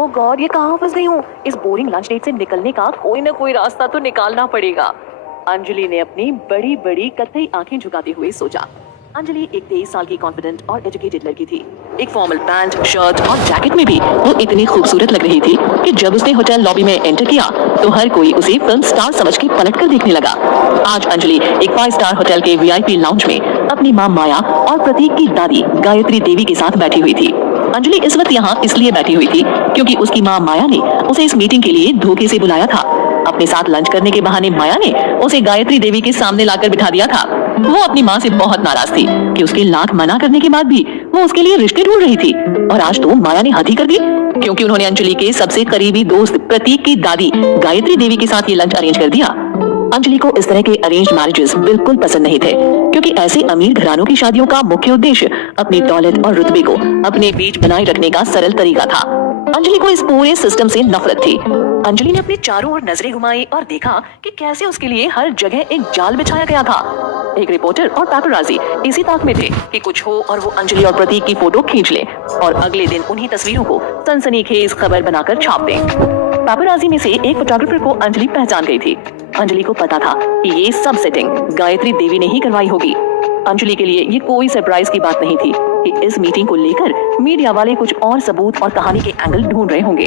ओह God, ये कहाँ फंस गई हूँ। इस बोरिंग लंच डेट से निकलने का कोई ना कोई रास्ता तो निकालना पड़ेगा। अंजलि ने अपनी बड़ी बड़ी कत्थई आंखें झुकाते हुए सोचा। अंजलि एक 23 साल की कॉन्फिडेंट और एजुकेटेड लड़की थी। एक फॉर्मल पैंट, शर्ट और जैकेट में भी वो इतनी खूबसूरत लग रही थी कि जब उसने होटल लॉबी में एंटर किया तो हर कोई उसे फिल्म स्टार समझ के पलट कर देखने लगा। आज अंजलि एक 5 स्टार होटल के VIP लाउंज में अपनी माँ माया और प्रतीक की दादी गायत्री देवी के साथ बैठी हुई थी। अंजलि इस वक्त यहाँ इसलिए बैठी हुई थी क्योंकि उसकी माँ माया ने उसे इस मीटिंग के लिए धोखे से बुलाया था। अपने साथ लंच करने के बहाने माया ने उसे गायत्री देवी के सामने लाकर बिठा दिया था। वो अपनी माँ से बहुत नाराज थी कि उसके लाख मना करने के बाद भी वो उसके लिए रिश्ते ढूंढ रही थी। और आज तो माया ने हद ही कर दी क्योंकि उन्होंने अंजलि के सबसे करीबी दोस्त प्रतीक की दादी गायत्री देवी के साथ ये लंच अरेंज कर दिया। अंजलि को इस तरह के अरेंज मैरिजेस बिल्कुल पसंद नहीं थे क्योंकि ऐसे अमीर घरानों की शादियों का मुख्य उद्देश्य अपनी दौलत और रुतबे को अपने बीच बनाए रखने का सरल तरीका था। अंजलि को इस पूरे सिस्टम से नफरत थी। अंजलि ने अपने चारों ओर नजरें घुमाई और देखा कि कैसे उसके लिए हर जगह एक जाल बिछाया गया था। एक रिपोर्टर और पेपराजी इसी ताक में थे कि कुछ हो और वो अंजलि और प्रतीक की फोटो खींच ले और अगले दिन उन्हीं तस्वीरों को सनसनीखेज खबर बनाकर छाप दें। पेपराजी में से एक फोटोग्राफर को अंजलि पहचान गई थी। अंजलि को पता था कि ये सब सेटिंग गायत्री देवी ने ही करवाई होगी। अंजलि के लिए ये कोई सरप्राइज की बात नहीं थी कि इस मीटिंग को लेकर मीडिया वाले कुछ और सबूत और कहानी के एंगल ढूंढ रहे होंगे।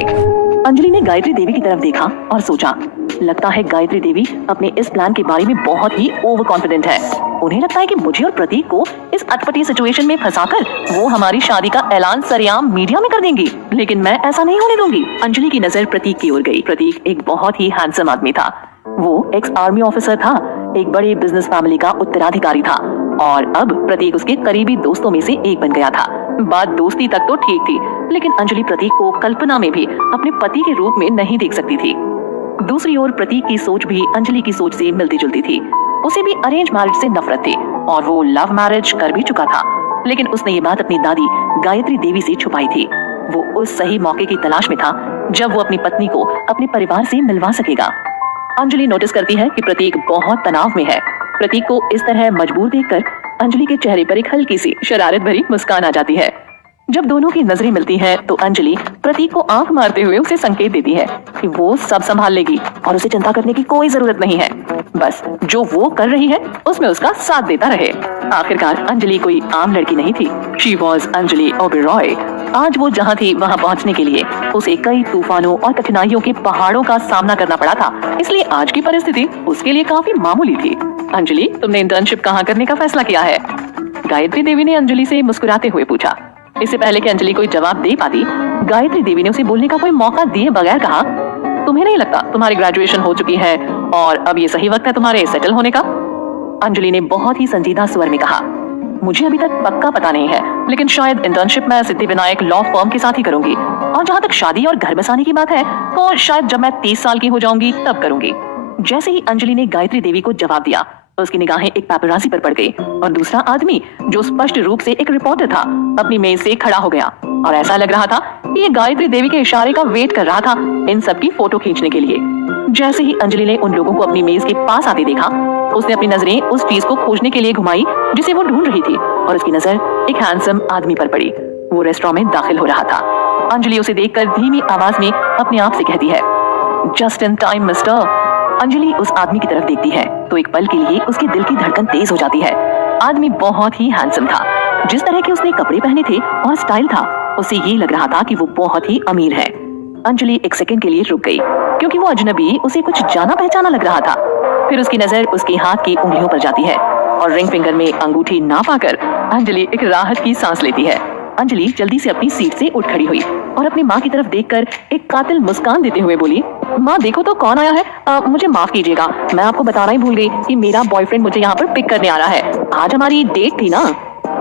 अंजलि ने गायत्री देवी की तरफ देखा और सोचा, लगता है गायत्री देवी अपने इस प्लान के बारे में बहुत ही ओवर कॉन्फिडेंट है। उन्हें लगता है कि मुझे और प्रतीक को इस अटपटी सिचुएशन में फंसाकर वो हमारी शादी का ऐलान सरेआम मीडिया में कर देंगी, लेकिन मैं ऐसा नहीं होने दूंगी। अंजलि की नजर प्रतीक की ओर गई। प्रतीक एक बहुत ही हैंडसम आदमी था। वो एक्स आर्मी ऑफिसर था, एक बड़े बिजनेस फैमिली का उत्तराधिकारी था और अब प्रतीक उसके करीबी दोस्तों में से एक बन गया था। बात दोस्ती तक तो ठीक थी, लेकिन अंजलि प्रतीक को कल्पना में भी अपने पति के रूप में नहीं देख सकती थी। दूसरी ओर प्रतीक की सोच भी अंजलि की सोच से मिलती जुलती थी। उसे भी अरेंज मैरिज से नफरत थी और वो लव मैरिज कर भी चुका था, लेकिन उसने ये बात अपनी दादी गायत्री देवी से छुपाई थी। वो उस सही मौके की तलाश में था जब वो अपनी पत्नी को अपने परिवार से मिलवा सकेगा। अंजलि नोटिस करती है कि प्रतीक बहुत तनाव में है। प्रतीक को इस तरह मजबूर देखकर अंजलि के चेहरे पर एक हल्की सी शरारत भरी मुस्कान आ जाती है। जब दोनों की नजरें मिलती हैं, तो अंजलि प्रतीक को आंख मारते हुए उसे संकेत देती है कि वो सब संभाल लेगी और उसे चिंता करने की कोई जरूरत नहीं है। बस जो वो कर रही है उसमें उसका साथ देता रहे। आखिरकार अंजलि कोई आम लड़की नहीं थी। She was Anjali Oberoi. आज वो जहाँ थी वहाँ पहुँचने के लिए उसे कई तूफानों और कठिनाइयों के पहाड़ों का सामना करना पड़ा था, इसलिए आज की परिस्थिति उसके लिए काफी मामूली थी। अंजलि, तुमने इंटर्नशिप कहाँ करने का फैसला किया है? गायत्री देवी ने अंजलि से मुस्कुराते हुए पूछा। इससे पहले कि अंजलि कोई जवाब दे पाती, गायत्री देवी ने उसे बोलने का कोई मौका दिए बगैर कहा, तुम्हें नहीं लगता तुम्हारी ग्रेजुएशन हो चुकी है और अब ये सही वक्त है तुम्हारे सेटल होने का? अंजलि ने बहुत ही संजीदा स्वर में कहा, मुझे अभी तक पक्का पता नहीं है, लेकिन शायद इंटर्नशिप मैं सिद्धिविनायक लॉ फर्म के साथ ही करूंगी और जहाँ तक शादी और घर बसाने की बात है तो शायद जब मैं 30 साल की हो जाऊंगी तब करूंगी। जैसे ही अंजलि ने गायत्री देवी को जवाब दिया, उसकी निगाहें एक पेपराजी पर पड़ गई और दूसरा आदमी जो स्पष्ट रूप से एक रिपोर्टर था अपनी मेज से खड़ा हो गया और ऐसा लग रहा था कि ये गायत्री देवी के इशारे का वेट कर रहा था इन सब की फोटो खींचने के लिए। जैसे ही अंजलि ने उन लोगों को अपनी मेज के पास आते देखा, उसने अपनी नजरें उस चीज को खोजने के लिए घुमाई जिसे वो ढूंढ रही थी और उसकी नजर एक हैंडसम आदमी पर पड़ी। वो रेस्टोरेंट में दाखिल हो रहा था। अंजलि उसे देखकर धीमी आवाज में अपने आप से कहती है, just in time mister. Anjali उस आदमी की तरफ देखती है तो एक पल के लिए उसके दिल की धड़कन तेज हो जाती है। आदमी बहुत ही हैंडसम था। जिस तरह के उसने कपड़े पहने थे और स्टाइल था, उससे ये लग रहा था कि वो बहुत ही अमीर है। अंजलि एक सेकंड के लिए रुक गई क्योंकि वो अजनबी उसे कुछ जाना पहचाना लग रहा था। फिर उसकी नजर उसके हाथ की उंगलियों पर जाती है और रिंग फिंगर में अंगूठी ना पाकर अंजलि एक राहत की सांस लेती है। अंजलि जल्दी से अपनी सीट से उठ खड़ी हुई और अपनी माँ की तरफ देखकर एक कातिल मुस्कान देते हुए बोली, माँ देखो तो कौन आया है। मुझे माफ कीजिएगा, मैं आपको बताना ही भूल गई कि मेरा बॉयफ्रेंड मुझे यहाँ पर पिक करने आ रहा है। आज हमारी डेट थी ना।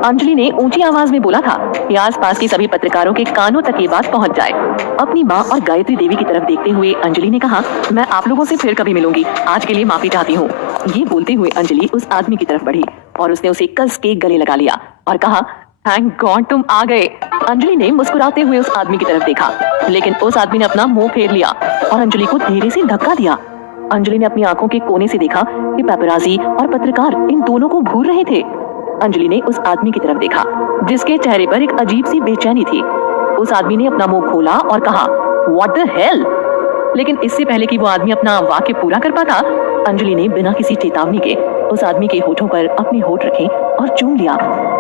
अंजलि ने ऊंची आवाज में बोला था कि आसपास के सभी पत्रकारों के कानों तक ये बात पहुंच जाए। अपनी माँ और गायत्री देवी की तरफ देखते हुए अंजलि ने कहा, मैं आप लोगों से फिर कभी मिलूंगी, आज के लिए माफी चाहती हूँ। ये बोलते हुए अंजलि उस आदमी की तरफ बढ़ी और उसने उसे कस के गले लगा लिया और कहा, थैंक गॉड तुम आ गए। अंजलि ने मुस्कुराते हुए उस आदमी की तरफ देखा, लेकिन उस आदमी ने अपना मुंह फेर लिया और अंजलि को धीरे से धक्का दिया। अंजलि ने अपनी आंखों के कोने से देखा कि पेपराजी और पत्रकार इन दोनों को घूर रहे थे। अंजलि ने उस आदमी की तरफ देखा जिसके चेहरे पर एक अजीब सी बेचैनी थी। उस आदमी ने अपना मुंह खोला और कहा, व्हाट द हेल। लेकिन इससे पहले कि वो आदमी अपना वाक्य पूरा कर पाता, अंजलि ने बिना किसी चेतावनी के उस आदमी के होठों पर अपने होठ रखे और चूम लिया।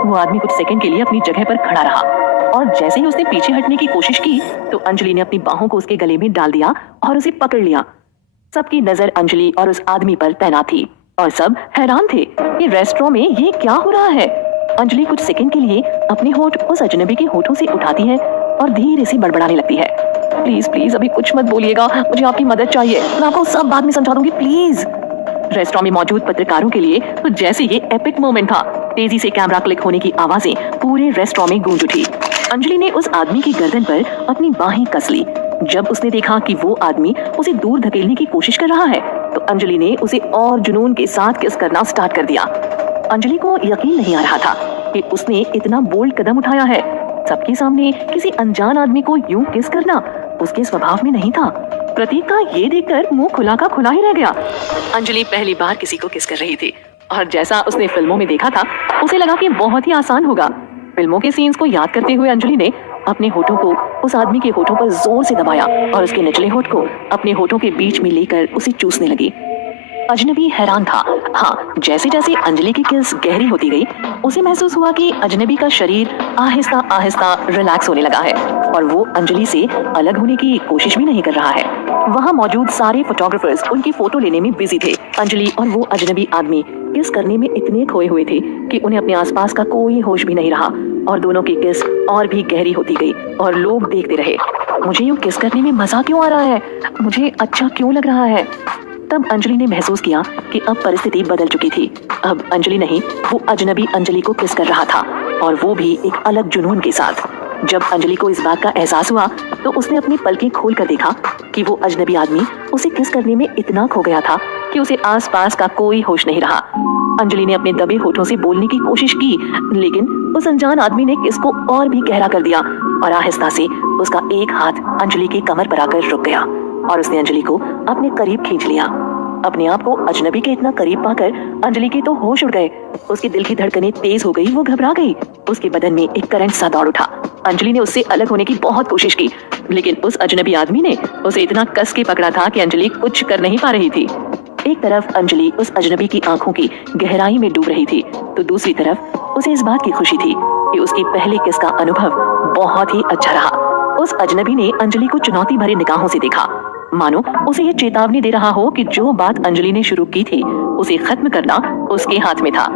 वो आदमी कुछ सेकंड के लिए अपनी जगह पर खड़ा रहा और जैसे ही उसने पीछे हटने की कोशिश की तो अंजलि ने अपनी बाहों को उसके गले में डाल दिया और उसे पकड़ लिया। सबकी नजर अंजलि और उस आदमी पर तैनात थी और सब हैरान थे कि रेस्टोरेंट में ये क्या हो रहा है। अंजलि कुछ सेकंड के लिए अपने होठ उस अजनबी के होठों से उठाती है और धीरे से बड़बड़ाने लगती है, प्लीज प्लीज अभी कुछ मत बोलिएगा, मुझे आपकी मदद चाहिए, मैं आपको सब बाद में समझा दूंगी प्लीज। रेस्टोरेंट में मौजूद पत्रकारों के लिए तो जैसे ये एपिक मोमेंट था, तेजी से कैमरा क्लिक होने की आवाजें पूरे रेस्टोरेंट में गूंज उठी। अंजलि ने उस आदमी की गर्दन पर अपनी बाहें कस ली। जब उसने देखा कि वो आदमी उसे दूर धकेलने की कोशिश कर रहा है तो अंजलि ने उसे और जुनून के साथ किस करना स्टार्ट कर दिया। अंजलि को यकीन नहीं आ रहा था कि उसने इतना बोल्ड कदम उठाया है। सबके सामने किसी अनजान आदमी को यूं किस करना उसके स्वभाव में नहीं था। प्रतीक का ये देखकर मुंह खुला का खुला ही रह गया। अंजलि पहली बार किसी को किस कर रही थी और जैसा उसने फिल्मों में देखा था उसे लगा कि बहुत ही आसान होगा। फिल्मों के सीन्स को याद करते हुए अंजलि ने अपने होठों को उस आदमी के होठों पर जोर से दबाया और उसके निचले होठ को अपने होठों के बीच में लेकर उसे चूसने लगी। अजनबी हैरान था। हाँ, जैसे जैसे अंजलि की किस गहरी होती गई उसे महसूस हुआ कि अजनबी का शरीर आहिस्ता आहिस्ता रिलैक्स होने लगा है और वो अंजलि से अलग होने की कोशिश भी नहीं कर रहा है। वहाँ मौजूद सारे फोटोग्राफर्स उनकी फोटो लेने में बिजी थे। अंजलि और वो अजनबी आदमी किस करने में इतने खोए हुए थे कि उन्हें अपने आसपास का कोई होश भी नहीं रहा और दोनों की किस और भी गहरी होती गई और लोग देखते रहे। मुझे यूं किस करने में मजा क्यों आ रहा है, मुझे अच्छा क्यों लग रहा है। तब अंजलि ने महसूस किया कि अब परिस्थिति बदल चुकी थी। अब अंजलि नहीं, वो अजनबी अंजलि को किस कर रहा था और वो भी एक अलग जुनून के साथ। जब अंजलि को इस बात का एहसास हुआ तो उसने अपनी पलकें खोल कर देखा कि वो अजनबी आदमी उसे किस करने में इतना खो गया था कि उसे आसपास का कोई होश नहीं रहा। अंजलि ने अपने दबे होठों से बोलने की कोशिश की लेकिन उस अनजान आदमी ने किस को और भी गहरा कर दिया और आहिस्ता से उसका एक हाथ अंजलि की कमर पर आकर रुक गया और उसने अंजलि को अपने करीब खींच लिया। अपने आप को अजनबी के इतना करीब पाकर अंजलि के तो होश उड़ गए। उसके दिल की धड़कनें तेज हो गई, वो घबरा गई। उसके बदन में एक करंट सा दौड़ उठा। अंजलि ने उससे अलग होने की बहुत कोशिश की लेकिन उस अजनबी आदमी ने उसे इतना कस के पकड़ा था कि अंजलि कुछ कर नहीं पा रही थी। एक तरफ अंजलि उस अजनबी की आंखों की गहराई में डूब रही थी तो दूसरी तरफ उसे इस बात की खुशी थी कि उसकी पहले किस का अनुभव बहुत ही अच्छा रहा। उस अजनबी ने अंजलि को चुनौती भरे निगाहों से देखा, मानो उसे ये चेतावनी दे रहा हो कि जो बात अंजलि ने शुरू की थी उसे खत्म करना उसके हाथ में था।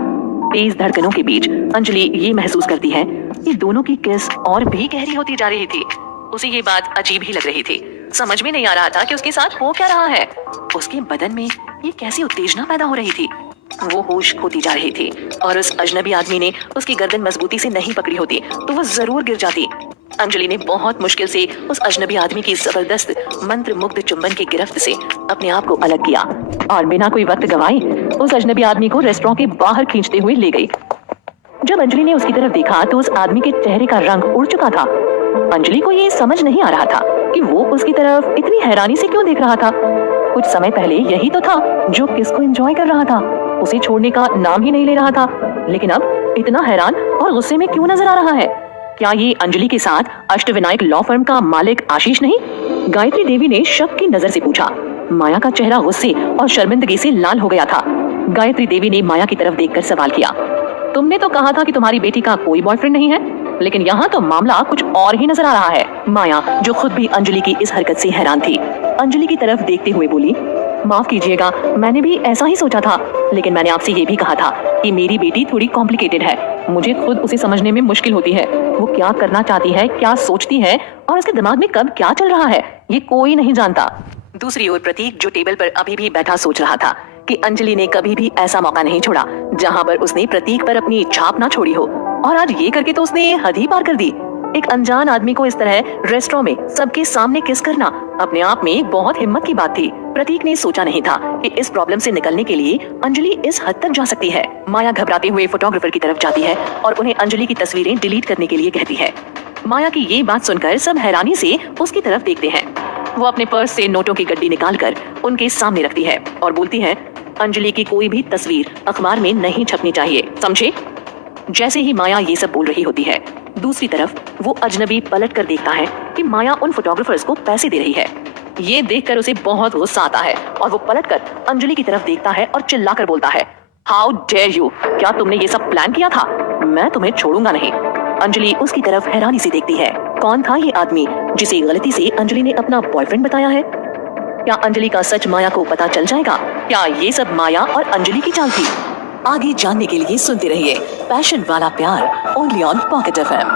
तेज धड़कनों के बीच अंजलि ये महसूस करती है कि दोनों की किस और भी गहरी होती जा रही थी। उसे ये बात अजीब ही लग रही थी। समझ में नहीं आ रहा था कि उसके साथ हो क्या रहा है। उसके बदन में ये कैसी उत्तेजना पैदा हो रही थी। वो होश खोती जा रही थी और उस अजनबी आदमी ने उसकी गर्दन मजबूती से नहीं पकड़ी होती तो वो जरूर गिर जाती। अंजलि ने बहुत मुश्किल से उस अजनबी आदमी की जबरदस्त मंत्र मुग्ध चुंबन की गिरफ्त से अपने आप को अलग किया और बिना कोई वक्त गवाए उस अजनबी आदमी को रेस्टोरेंट के बाहर खींचते हुए ले गई। जब अंजलि ने उसकी तरफ देखा तो उस आदमी के चेहरे का रंग उड़ चुका था। अंजलि को ये समझ नहीं आ रहा था कि वो उसकी तरफ इतनी हैरानी से क्यों देख रहा था। कुछ समय पहले यही तो था जो किसको एंजॉय कर रहा था, उसे छोड़ने का नाम ही नहीं ले रहा था, लेकिन अब इतना हैरान और गुस्से में क्यों नजर आ रहा है। क्या ये अंजलि के साथ अष्टविनायक लॉ फर्म का मालिक आशीष नहीं? गायत्री देवी ने शक की नजर से पूछा। माया का चेहरा गुस्से और शर्मिंदगी से लाल हो गया था। गायत्री देवी ने माया की तरफ देखकर सवाल किया, तुमने तो कहा था कि तुम्हारी बेटी का कोई बॉयफ्रेंड नहीं है, लेकिन यहाँ तो मामला कुछ और ही नजर आ रहा है। माया, जो खुद भी अंजलि की इस हरकत से हैरान थी, अंजलि की तरफ देखते हुए बोली, माफ कीजिएगा, मैंने भी ऐसा ही सोचा था, लेकिन मैंने आपसे ये भी कहा था कि मेरी बेटी थोड़ी कॉम्प्लिकेटेड है। मुझे खुद उसे समझने में मुश्किल होती है। वो क्या करना चाहती है, क्या सोचती है और उसके दिमाग में कब क्या चल रहा है, ये कोई नहीं जानता। दूसरी ओर प्रतीक, जो टेबल पर अभी भी बैठा सोच रहा था कि अंजलि ने कभी भी ऐसा मौका नहीं छोड़ा जहां पर उसने प्रतीक पर अपनी छाप ना छोड़ी हो, और आज ये करके तो उसने हद ही पार कर दी। एक अनजान आदमी को इस तरह रेस्टोरेंट में सबके सामने किस करना अपने आप में एक बहुत हिम्मत की बात थी। प्रतीक ने सोचा नहीं था कि इस प्रॉब्लम से निकलने के लिए अंजलि इस हद तक जा सकती है। माया घबराते हुए फोटोग्राफर की तरफ जाती है और उन्हें अंजलि की तस्वीरें डिलीट करने के लिए कहती है। माया की ये बात सुनकर सब हैरानी से उसकी तरफ देखते हैं। वो अपने पर्स से नोटों की गड्डी निकालकर उनके सामने रखती है और बोलती है, अंजलि की कोई भी तस्वीर अखबार में नहीं छपनी चाहिए, समझे? जैसे ही माया ये सब बोल रही होती है, दूसरी तरफ वो अजनबी पलट कर देखता है कि माया उन फोटोग्राफर्स को पैसे दे रही है। ये देखकर उसे बहुत गुस्सा आता है और वो पलटकर अंजलि की तरफ देखता है और चिल्लाकर बोलता है, हाउ डेयर यू, क्या तुमने ये सब प्लान किया था? मैं तुम्हें छोड़ूंगा नहीं। अंजलि उसकी तरफ हैरानी से देखती है। कौन था ये आदमी जिसे गलती से अंजलि ने अपना बॉयफ्रेंड बताया है? क्या अंजलि का सच माया को पता चल जाएगा? क्या ये सब माया और अंजलि की चाल थी? आगे जानने के लिए सुनते रहिए पैशन वाला प्यार, ओनली ऑन पॉकेट एफएम।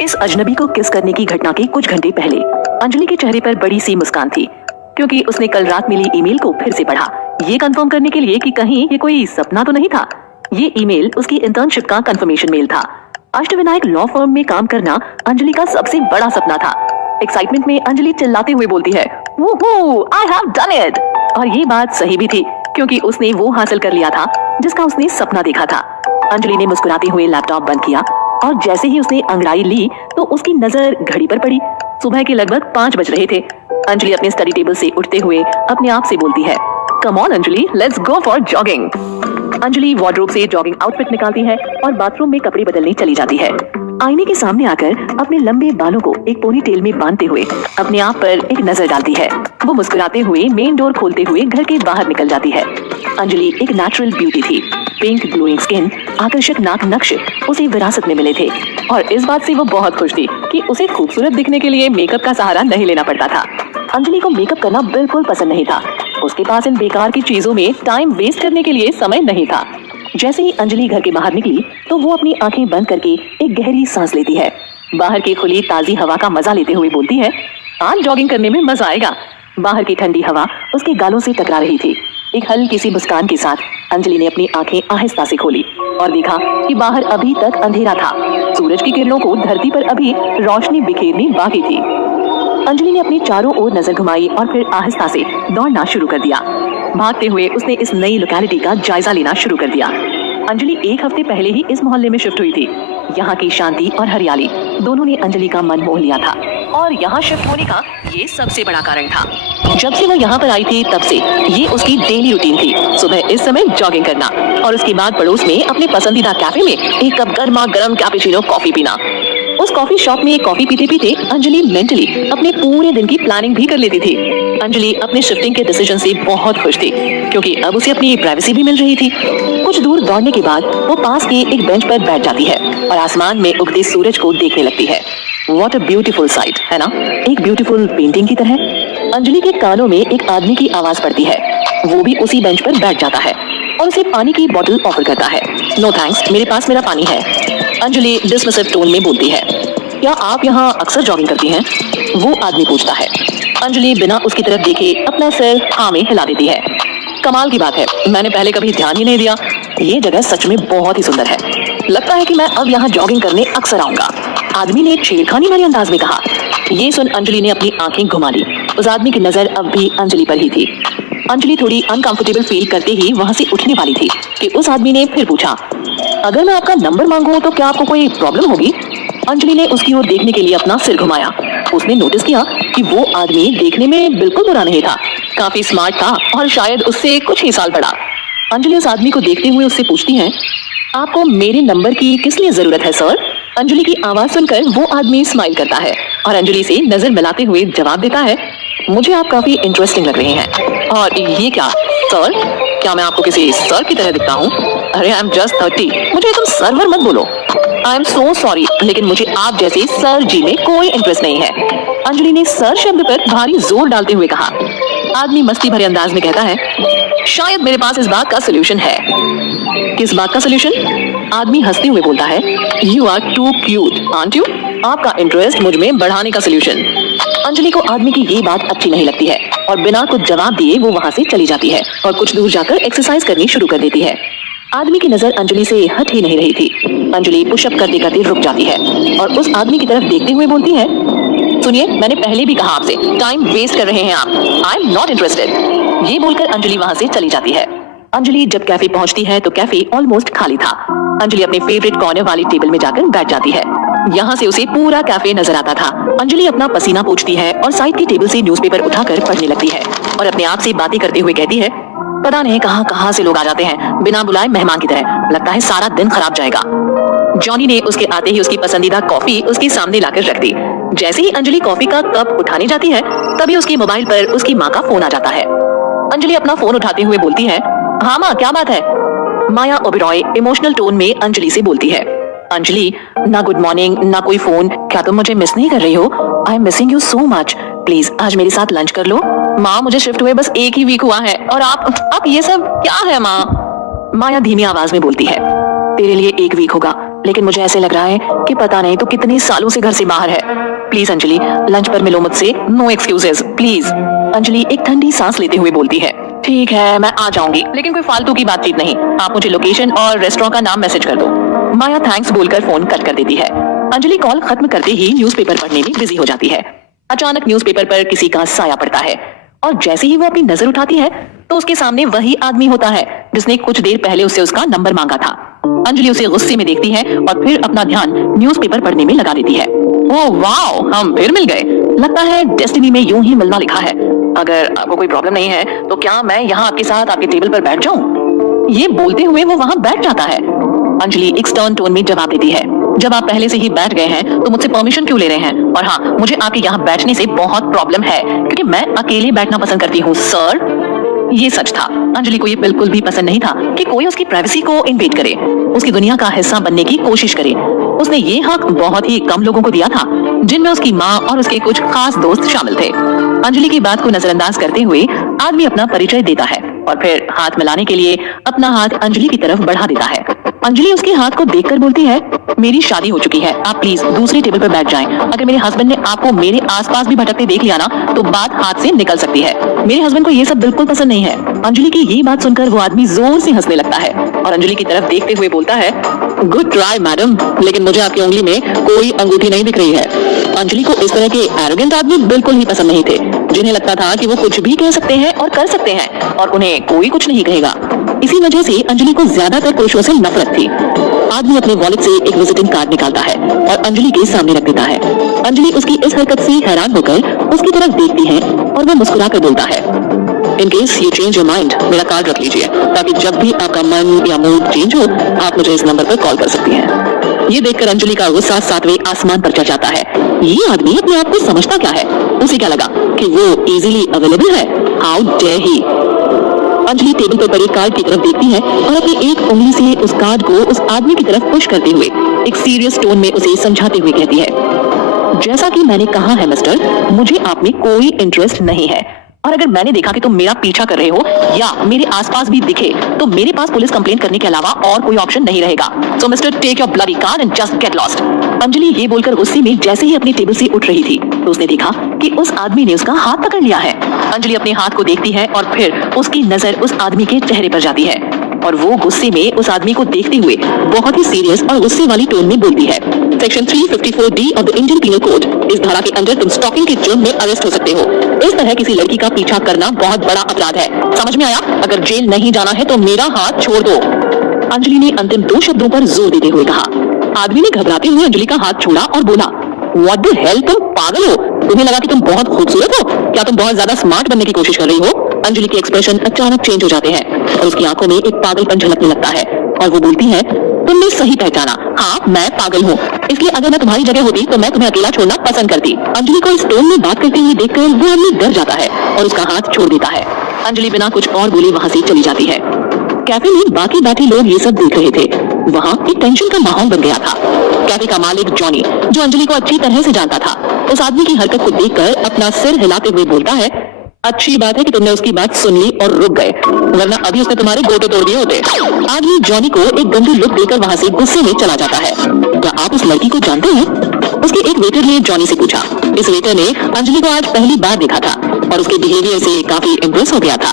इस अजनबी को किस करने की घटना के कुछ घंटे पहले अंजलि के चेहरे पर बड़ी सी मुस्कान थी, क्योंकि उसने कल रात मिली ईमेल को फिर से पढ़ा, ये कंफर्म करने के लिए कि कहीं ये कोई सपना तो नहीं था। ये ईमेल उसकी इंटर्नशिप का कंफर्मेशन मेल था। अष्टविनायक लॉ फर्म में काम करना अंजलि का सबसे बड़ा सपना था। एक्साइटमेंट में अंजलि चिल्लाते हुए बोलती है, वूहू, आई हैव डन इट। और ये बात सही भी थी, क्योंकि उसने वो हासिल कर लिया था जिसका उसने सपना देखा था। अंजलि ने मुस्कुराते हुए लैपटॉप बंद किया और जैसे ही उसने अंगड़ाई ली तो उसकी नजर घड़ी पर पड़ी। सुबह के लगभग 5 बज रहे थे। अंजलि अपने स्टडी टेबल से उठते हुए अपने आप से बोलती है, come on Anjali, let's go for jogging. Anjali wardrobe से जॉगिंग आउटफिट निकालती है और बाथरूम में कपड़े बदलने चली जाती है। आईने के सामने आकर अपने लंबे बालों को एक पोनी टेल में बांधते हुए अपने आप पर एक नजर डालती है। वो मुस्कुराते हुए मेन डोर खोलते हुए घर के बाहर निकल जाती है। अंजलि एक नेचुरल ब्यूटी थी। पिंक ग्लोइंग स्किन, आकर्षक नाक नक्श उसे विरासत में मिले थे और इस बात से वो बहुत खुश थी कि उसे खूबसूरत दिखने के लिए मेकअप का सहारा नहीं लेना पड़ता था। अंजलि को मेकअप करना बिल्कुल पसंद नहीं था। उसके पास इन बेकार की चीजों में टाइम वेस्ट करने के लिए समय नहीं था। जैसे ही अंजलि घर के बाहर निकली तो वो अपनी आंखें बंद करके एक गहरी सांस लेती है। बाहर की खुली ताजी हवा का मजा लेते हुए बोलती है, आज जॉगिंग करने में मजा आएगा। बाहर की ठंडी हवा उसके गालों से टकरा रही थी। एक हल्की सी मुस्कान के साथ अंजलि ने अपनी आंखें आहिस्ता से खोली और देखा कि बाहर अभी तक अंधेरा था। सूरज की किरणों को धरती पर अभी रोशनी बिखेरनी बाकी थी। अंजलि ने अपनी चारों ओर नजर घुमाई और फिर आहिस्ता से दौड़ना शुरू कर दिया। भागते हुए उसने इस नई लोकेलिटी का जायजा लेना शुरू कर दिया। अंजलि 1 हफ्ते पहले ही इस मोहल्ले में शिफ्ट हुई थी। यहाँ की शांति और हरियाली दोनों ने अंजलि का मन मोह लिया था और यहाँ शिफ्ट होने का ये सबसे बड़ा कारण था। जब से वो यहाँ पर आई थी तब से ये उसकी डेली रूटीन थी, सुबह इस समय जॉगिंग करना और उसके बाद पड़ोस में अपने पसंदीदा कैफे में एक कप गर्मा गर्म कैपुचिनो कॉफी पीना। उस कॉफी शॉप में कॉफी पीते पीते अंजलि मेंटली अपने पूरे दिन की प्लानिंग भी कर लेती थी। अंजलि अपने शिफ्टिंग के डिसीजन से बहुत खुश थी, क्योंकि अब उसे अपनी प्राइवेसी भी मिल रही थी। कुछ दूर दौड़ने के बाद वो पास के एक बेंच पर बैठ जाती है और आसमान में उगते सूरज को देखने लगती है। व्हाट अ ब्यूटीफुल साइट, है ना? एक ब्यूटीफुल पेंटिंग की तरह। अंजलि के कानों में एक आदमी की आवाज पड़ती है। वो भी उसी बेंच पर बैठ जाता है और उसे पानी की बोतल ऑफर करता है। नो थैंक्स, मेरे पास मेरा पानी है, अंजलि डिसमिसिव टोन में बोलती है। क्या आप यहाँ अक्सर जॉगिंग करती हैं? वो आदमी पूछता है। अंजलि बिना उसकी तरफ देखे अपना सिर हाँ में हिला देती है। कमाल की बात है, मैंने पहले कभी ध्यान ही नहीं दिया। ये जगह सच में बहुत ही सुंदर है। लगता है कि मैं अब यहाँ जॉगिंग करने अक्सर आऊंगा, आदमी ने छेड़खानी वाले अंदाज में कहा। ये सुन अंजलि ने अपनी आंखें घुमा ली। उस आदमी की नजर अब भी अंजलि पर ही थी। अंजलि थोड़ी अनकंफर्टेबल फील करते ही वहां से उठने वाली थी कि उस आदमी ने फिर पूछा, अगर मैं आपका नंबर मांगूं तो क्या आपको कोई प्रॉब्लम होगी? अंजलि ने उसकी ओर देखने के लिए अपना सिर घुमाया। उसने नोटिस किया कि वो आदमी देखने में बिल्कुल बुरा नहीं था, काफी स्मार्ट था और शायद उससे कुछ ही साल बड़ा। अंजलि उस आदमी को देखते हुए उससे पूछती है, आपको मेरे नंबर की किस लिए जरूरत है सर? अंजलि की आवाज सुनकर वो आदमी स्माइल करता है और अंजलि से नजर मिलाते हुए जवाब देता है, मुझे आप काफी इंटरेस्टिंग लग रहे हैं। और ये क्या सर, क्या मैं आपको किसी सर की तरह दिखता हूँ? अरे आई एम जस्ट 30, मुझे तुम सर्वर मत बोलो। आई एम सो सॉरी, लेकिन मुझे आप जैसे सर जी में कोई इंटरेस्ट नहीं है, अंजलि ने सर शब्द पर भारी जोर डालते हुए कहा। आदमी मस्ती भरे अंदाज में कहता है, शायद मेरे पास इस बात का सोल्यूशन है। किस बात का सोल्यूशन? आदमी हंसते हुए बोलता है, you are too cute aren't you? आपका इंटरेस्ट मुझ में बढ़ाने का सोल्यूशन। अंजलि को आदमी की ये बात अच्छी नहीं लगती है और बिना कुछ जवाब दिए वो वहाँ से चली जाती है और कुछ दूर जाकर एक्सरसाइज करनी शुरू कर देती है। आदमी की नजर अंजलि से हट ही नहीं रही थी। अंजलि पुशअप करते करते रुक जाती है और उस आदमी की तरफ देखते हुए बोलती है, सुनिए, मैंने पहले भी कहा आपसे, टाइम वेस्ट कर रहे हैं आप, आई एम नॉट इंटरेस्टेड। ये बोलकर अंजलि वहाँ से चली जाती है। अंजलि जब कैफे पहुंचती है तो कैफे ऑलमोस्ट खाली था। अंजलि अपने फेवरेट कॉर्नर वाली टेबल में जाकर बैठ जाती है। यहाँ से उसे पूरा कैफे नजर आता था। अंजलि अपना पसीना पोंछती है और साइड की टेबल से न्यूज़पेपर उठाकर पढ़ने लगती है और अपने आप से बातें करते हुए कहती है, पता नहीं कहां कहां से लोग आ जाते हैं बिना बुलाए मेहमान की तरह। लगता है सारा दिन खराब जाएगा। जॉनी ने उसके आते ही उसकी पसंदीदा कॉफी उसके सामने लाकर रख दी। जैसे ही अंजलि कॉफी का कप उठाने जाती है तभी उसकी मोबाइल पर उसकी माँ का फोन आ जाता है। अंजलि अपना फोन उठाते हुए बोलती है, हाँ माँ क्या बात है। माया ओबेरॉय इमोशनल टोन में अंजलि से बोलती है, अंजलि ना गुड मॉर्निंग ना कोई फोन, क्या तुम मुझे मिस नहीं कर रही हो? I am missing you so much, please आज मेरे साथ लंच कर लो। माँ मुझे शिफ्ट हुए बस 1 ही वीक हुआ है और आप ये सब क्या है माँ? माया धीमी आवाज में बोलती है, तेरे लिए 1 वीक होगा लेकिन मुझे ऐसे लग रहा है कि पता नहीं तो कितने सालों से घर से बाहर है। प्लीज अंजलि लंच पर मिलो मुझसे, नो एक्सक्यूजेस प्लीज। अंजलि एक ठंडी सांस लेते हुए बोलती है, ठीक है मैं आ जाऊंगी लेकिन कोई फालतू की बातचीत नहीं, आप मुझे लोकेशन और रेस्टोरेंट का नाम मैसेज कर दो। माया थैंक्स बोलकर फोन कट कर देती है। अंजलि कॉल खत्म करते ही न्यूज़पेपर पढ़ने में बिजी हो जाती है। अचानक न्यूज़पेपर पर किसी का साया पड़ता है और जैसे ही वो अपनी नजर उठाती है तो उसके सामने वही आदमी होता है जिसने कुछ देर पहले उससे उसका नंबर मांगा था। अंजलि उसे गुस्से में देखती है और फिर अपना ध्यान न्यूज़पेपर पढ़ने में लगा देती है। ओह वाओ, हम फिर मिल गए। लगता है डेस्टिनी में यूं ही मिलना लिखा है। अगर आपको कोई प्रॉब्लम नहीं है तो क्या मैं यहाँ आपके साथ आपके टेबल पर बैठ जाऊं? ये बोलते हुए वो वहाँ बैठ जाता है। अंजलि एक स्टर्न टोन में जवाब देती है, जब आप पहले से ही बैठ गए हैं तो मुझसे परमिशन क्यों ले रहे हैं? और हाँ, मुझे आपके यहाँ बैठने से बहुत प्रॉब्लम है क्योंकि मैं अकेले बैठना पसंद करती हूँ सर। ये सच था। अंजलि को ये बिल्कुल भी पसंद नहीं था कि कोई उसकी प्राइवेसी को इन्वेड करे, उसकी दुनिया का हिस्सा बनने की कोशिश करे। उसने ये हक बहुत ही कम लोगों को दिया था, जिनमें उसकी माँ और उसके कुछ खास दोस्त शामिल थे। अंजलि की बात को नजरअंदाज करते हुए आदमी अपना परिचय देता है और फिर हाथ मिलाने के लिए अपना हाथ अंजलि की तरफ बढ़ा देता है। अंजलि उसके हाथ को देखकर बोलती है, मेरी शादी हो चुकी है, आप प्लीज दूसरे टेबल पर बैठ जाएं। अगर मेरे हस्बैंड ने आपको मेरे आसपास भी भटकते देख लिया ना तो बात हाथ से निकल सकती है। मेरे हस्बैंड को ये सब बिल्कुल पसंद नहीं है। अंजलि की ये बात सुनकर वो आदमी जोर से हंसने लगता है और अंजलि की तरफ देखते हुए बोलता है, गुड ट्राई मैडम, लेकिन मुझे आपकी उंगली में कोई अंगूठी नहीं दिख रही है। अंजलि को इस तरह के एरोगेंट आदमी बिल्कुल ही पसंद नहीं थे, जिन्हें लगता था कि वो कुछ भी कह सकते हैं और कर सकते हैं और उन्हें कोई कुछ नहीं कहेगा। इसी वजह से अंजलि को ज्यादातर पुरुषों से नफरत थी। आदमी अपने वॉलेट से एक विजिटिंग कार्ड निकालता है और अंजलि के सामने रख देता है। अंजलि उसकी इस हरकत से हैरान होकर उसकी तरफ देखती है और वह मुस्कुराकर बोलता है, in case you change your mind, मेरा कार्ड रख लीजिए ताकि जब भी आपका मन या मूड चेंज हो आप मुझे इस नंबर पर कॉल कर सकती हैं। ये देखकर अंजलि का गुस्सा 7वें आसमान पर चढ़ जाता है। ये आदमी अपने आप को समझता क्या है? उसे क्या लगा कि वो इजीली अवेलेबल है? How dare he. Anjali table पर पड़े कार्ड की तरफ देखती है और अपनी एक उंगली से उस कार्ड को उस आदमी की तरफ पुश करते हुए एक सीरियस टोन में उसे समझाते हुए कहती है, जैसा कि मैंने कहा है मिस्टर, मुझे आप में कोई इंटरेस्ट नहीं है और अगर मैंने देखा कि तुम मेरा पीछा कर रहे हो या मेरे आसपास भी दिखे तो मेरे पास पुलिस कंप्लेंट करने के अलावा और कोई ऑप्शन नहीं रहेगा। So mister take your bloody card and just get lost. Anjali ये बोलकर गुस्से में जैसे ही अपनी टेबल से उठ रही थी तो उसने देखा कि उस आदमी ने उसका हाथ पकड़ लिया है। अंजलि अपने हाथ को देखती है और फिर उसकी नजर उस आदमी के चेहरे पर जाती है और वो गुस्से में उस आदमी को देखते हुए बहुत ही सीरियस और गुस्से वाली टोन में बोलती है, section 354D of the Indian penal code, इस धारा के अंदर तुम स्टॉकिंग के जुर्म में अरेस्ट हो सकते हो। इस तरह किसी लड़की का पीछा करना बहुत बड़ा अपराध है, समझ में आया? अगर जेल नहीं जाना है तो मेरा हाथ छोड़ दो। अंजलि ने अंतिम 2 शब्दों पर जोर देते हुए कहा। आदमी ने घबराते हुए अंजलि का हाथ छोड़ा और बोला, व्हाट द हेल, तुम पागल हो? तुम्हें लगा कि तुम बहुत खूबसूरत हो? क्या तुम बहुत ज्यादा स्मार्ट बनने की कोशिश कर रही हो? अंजलि के एक्सप्रेशन अचानक चेंज हो जाते हैं और उसकी आंखों में एक पागलपन झलकने लगता है और वो बोलती है, तुमने सही पहचाना, हाँ मैं पागल हूँ, इसलिए अगर मैं तुम्हारी जगह होती तो मैं तुम्हें अकेला छोड़ना पसंद करती। अंजलि को इस टोन में बात करते हुए देखकर वो आदमी डर जाता है और उसका हाथ छोड़ देता है। अंजलि बिना कुछ और बोले वहाँ से चली जाती है। कैफे में बाकी बैठे लोग ये सब देख रहे थे। वहाँ एक टेंशन का माहौल बन गया था। कैफे का मालिक जॉनी, जो अंजलि को अच्छी तरह से जानता था, उस आदमी की हरकत को देखकर अपना सिर हिलाते हुए बोलता है, अच्छी बात है कि तुमने उसकी बात सुन ली और रुक गए, वरना अभी उसने तुम्हारे गोटे तोड़ दिए होते। आदमी जॉनी को एक गंदी लुक देकर वहाँ से गुस्से में चला जाता है। क्या आप उस लड़की को जानते हैं? उसके एक वेटर ने जॉनी से पूछा। इस वेटर ने अंजलि को आज पहली बार देखा था और उसके बिहेवियर से काफी इम्प्रेस हो गया था।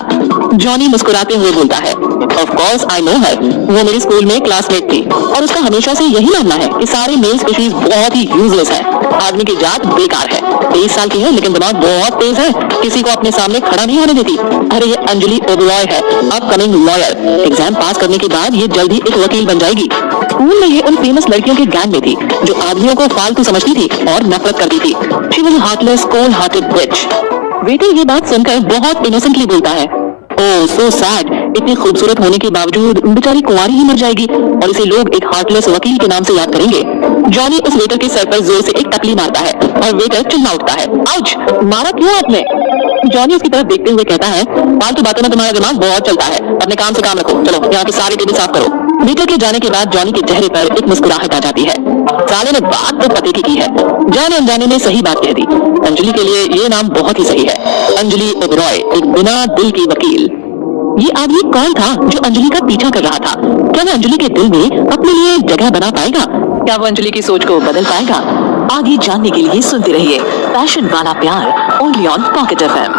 जॉनी मुस्कुराते हुए बोलता है, ऑफ कोर्स आई नो हर, वो मेरे स्कूल में क्लासमेट थी और उसका हमेशा से यही मानना है कि सारे मेल स्पीशीज बहुत ही यूजलेस है, आदमी की जात बेकार है। 23 साल की है लेकिन दिमाग बहुत तेज है, किसी को अपने सामने खड़ा नहीं होने देती। अरे ये अंजलि ओबेरॉय है, अपकमिंग लॉयर, एग्जाम पास करने के बाद ये जल्दी एक वकील बन जाएगी। स्कूल में ये उन फेमस लड़कियों के गैंग में थी जो आदमियों को फालतू समझती थी और नफरत करती थी। She was a heartless, cold hearted bitch. Waiter ये बात सुनकर बहुत इनोसेंटली बोलता है, ओह सो सैड, इतनी खूबसूरत होने के बावजूद बेचारी कुंवारी ही मर जाएगी और इसे लोग एक हार्टलेस वकील के नाम से याद करेंगे। जॉनी उस वेटर के सर पर जोर से एक टकली मारता है और वेटर चिल्ला उठता है, आउच! मारा क्यों आपने? जॉनी उसकी तरफ देखते हुए कहता है, फालतू बातों में तुम्हारा दिमाग बहुत चलता है, अपने काम से काम रखो, चलो यहाँ के सारे टेबल साफ करो। वेटर के जाने के बाद जॉनी के चेहरे पर एक मुस्कुराहट आ जाती है। साले ने बात तो पते की है, जाने अनजाने में सही बात कह दी। अंजलि के लिए ये नाम बहुत ही सही है, अंजलि ओबरॉय, एक बिना दिल की वकील। ये आदमी कौन था जो अंजलि का पीछा कर रहा था? क्या वो अंजलि के दिल में अपने लिए जगह बना पाएगा? क्या वो अंजलि की सोच को बदल पाएगा? आगे जानने के लिए सुनते रहिए पैशन वाला प्यार, ओनली ऑन पॉकेट एफएम।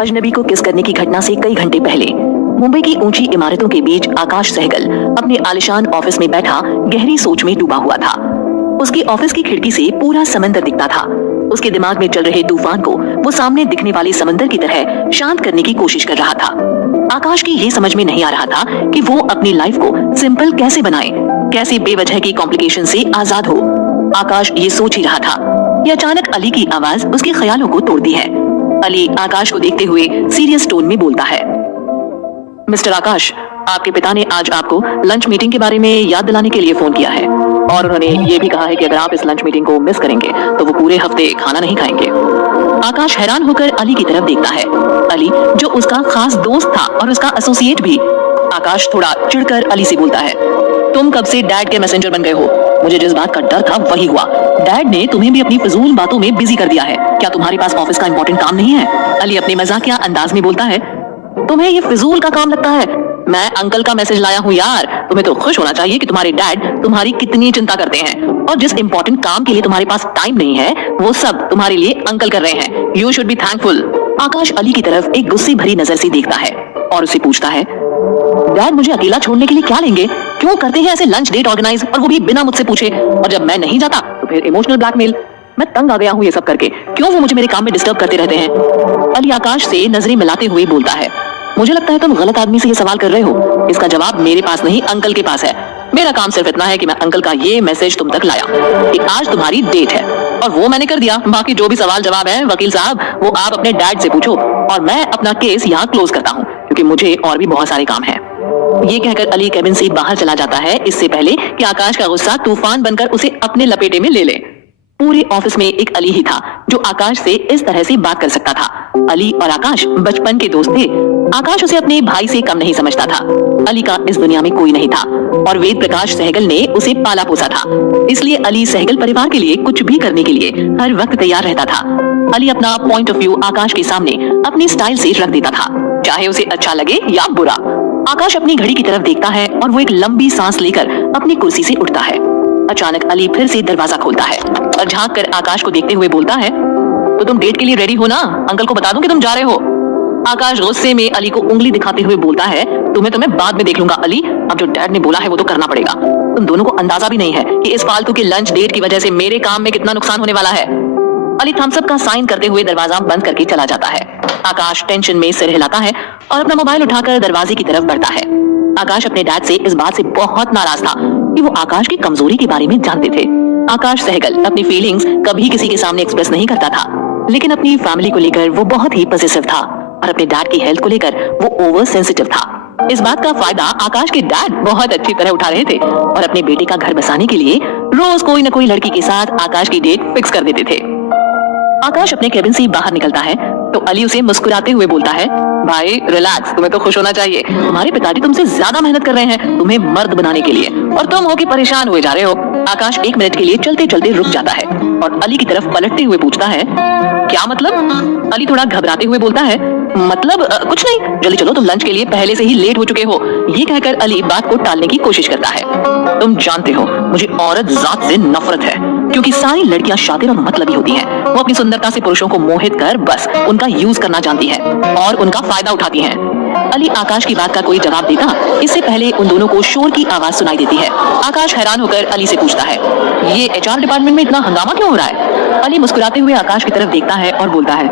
अजनबी को किस करने की घटना से कई घंटे पहले मुंबई की ऊंची इमारतों के बीच आकाश सहगल अपने आलिशान ऑफिस में बैठा गहरी सोच में डूबा हुआ था। उसकी ऑफिस की खिड़की से पूरा समंदर दिखता था। उसके दिमाग में चल रहे तूफान को वो सामने दिखने वाले समंदर की तरह शांत करने की कोशिश कर रहा था। आकाश की ये समझ में नहीं आ रहा था कि वो अपनी लाइफ को सिंपल कैसे बनाए, कैसे बेवजह की कॉम्प्लिकेशन से आजाद हो। आकाश ये सोच ही रहा था कि अचानक अली की आवाज उसके ख्यालों को तोड़ती है। अली आकाश को देखते हुए सीरियस टोन में बोलता है, मिस्टर आकाश, आपके पिता ने आज आपको लंच मीटिंग के बारे में याद दिलाने के लिए फोन किया है और उन्होंने ये भी कहा है कि अगर आप इस लंच मीटिंग को मिस करेंगे तो वो पूरे हफ्ते खाना नहीं खाएंगे। आकाश हैरान होकर अली की तरफ देखता है। अली जो उसका खास दोस्त था और उसका एसोसिएट भी। आकाश थोड़ा चिढ़कर अली से बोलता है, तुम कब से डैड के मैसेंजर बन गए हो? मुझे जिस बात का डर था वही हुआ। डैड ने तुम्हें भी अपनी फिजूल बातों में बिजी कर दिया है। क्या तुम्हारे पास ऑफिस का इंपॉर्टेंट काम नहीं है? अली अपने मजाकिया अंदाज में बोलता है, तुम्हें ये फिजूल का काम लगता है? मैं अंकल का मैसेज लाया हूँ यार। तुम्हें तो खुश होना चाहिए कि तुम्हारे डैड तुम्हारी कितनी चिंता करते हैं और जिस इंपॉर्टेंट काम के लिए तुम्हारे पास टाइम नहीं है वो सब तुम्हारे लिए अंकल कर रहे हैं। You should be thankful. Akash Ali की तरफ एक गुस्से भरी नजर से देखता है और उसे पूछता है, डैड मुझे अकेला छोड़ने के लिए क्या लेंगे? क्यों करते हैं ऐसे लंच डेट ऑर्गेनाइज और वो भी बिना मुझसे पूछे? और जब मैं नहीं जाता तो फिर इमोशनल ब्लैकमेल। मैं तंग आ गया हूँ ये सब करके। क्यों वो मुझे मेरे काम में डिस्टर्ब करते रहते हैं? अली आकाश से नजरें मिलाते हुए बोलता है, मुझे लगता है तुम गलत आदमी से ये सवाल कर रहे हो। इसका जवाब मेरे पास नहीं अंकल के पास है। मेरा काम सिर्फ इतना है कि मैं अंकल का ये मैसेज तुम तक लाया कि आज तुम्हारी डेट है और वो मैंने कर दिया। बाकी जो भी सवाल जवाब है वकील साहब वो आप अपने डैड से पूछो और मैं अपना केस यहाँ क्लोज करता हूँ क्योंकि मुझे और भी बहुत सारे काम हैं। ये कहकर अली केबिन से बाहर चला जाता है इससे पहले कि आकाश का गुस्सा तूफान बनकर उसे अपने लपेटे में ले ले। पूरे ऑफिस में एक अली ही था जो आकाश से इस तरह से बात कर सकता था। अली और आकाश बचपन के दोस्त थे। आकाश उसे अपने भाई से कम नहीं समझता था। अली का इस दुनिया में कोई नहीं था और वेद प्रकाश सहगल ने उसे पाला पोसा था। इसलिए अली सहगल परिवार के लिए कुछ भी करने के लिए हर वक्त तैयार रहता था। अली अपना पॉइंट ऑफ व्यू आकाश के सामने अपनी स्टाइल से रख देता था, चाहे उसे अच्छा लगे या बुरा। आकाश अपनी घड़ी की तरफ देखता है और वो एक लंबी सांस लेकर अपनी कुर्सी से उठता है। अचानक अली फिर से दरवाजा खोलता है और झांक कर आकाश को देखते हुए बोलता है, तो तुम डेट के लिए रेडी हो ना? अंकल को बता दूं कि तुम जा रहे हो। आकाश गुस्से में अली को उंगली दिखाते हुए बोलता है, तुम्हें बाद में देख लूंगा अली, अब जो डैड ने बोला है वो तो करना पड़ेगा। तुम दोनों को अंदाजा भी नहीं है कि इस फालतू के लंच डेट की वजह से मेरे काम में कितना नुकसान होने वाला है। अली थम्स अप का साइन करते हुए दरवाजा बंद करके चला जाता है। आकाश टेंशन में सिर हिलाता है और अपना मोबाइल उठाकर दरवाजे की तरफ बढ़ता है। आकाश अपने डैड से इस बात से बहुत नाराज था कि वो आकाश की कमजोरी के बारे में जानते थे। आकाश सहगल अपनी फीलिंग्स कभी किसी के सामने एक्सप्रेस नहीं करता था, लेकिन अपनी फैमिली को लेकर वो बहुत ही पॉजिटिव था और अपने डैड की हेल्थ को लेकर वो ओवर सेंसिटिव था। इस बात का फायदा आकाश के डैड बहुत अच्छी तरह उठा रहे थे और अपने बेटे का घर बसाने के लिए रोज कोई न कोई लड़की के साथ आकाश की डेट फिक्स कर देते थे। आकाश अपने केबिन से बाहर निकलता है तो अली उसे मुस्कुराते हुए बोलता है, भाई रिलैक्स, तुम्हें तो खुश होना चाहिए। तुम्हारे पिताजी तुमसे ज्यादा मेहनत कर रहे हैं तुम्हें मर्द बनाने के लिए और तुम हो कि परेशान हुए जा रहे हो। आकाश एक मिनट के लिए चलते चलते रुक जाता है और अली की तरफ पलटते हुए पूछता है, क्या मतलब? अली थोड़ा घबराते हुए बोलता है, मतलब कुछ नहीं, जल्दी चलो, तुम लंच के लिए पहले से ही लेट हो चुके हो। ये कहकर अली बात को टालने की कोशिश करता है। तुम जानते हो मुझे औरत जात से नफरत है क्योंकि सारी लड़कियां शातिर और मतलबी होती हैं। वो अपनी सुंदरता से पुरुषों को मोहित कर बस उनका यूज करना जानती है और उनका फायदा उठाती हैं। अली आकाश की बात का कोई जवाब देता इससे पहले उन दोनों को शोर की आवाज सुनाई देती है। आकाश हैरान होकर अली से पूछता है, ये एचआर डिपार्टमेंट में इतना हंगामा क्यों हो रहा है? अली मुस्कुराते हुए आकाश की तरफ देखता है और बोलता है,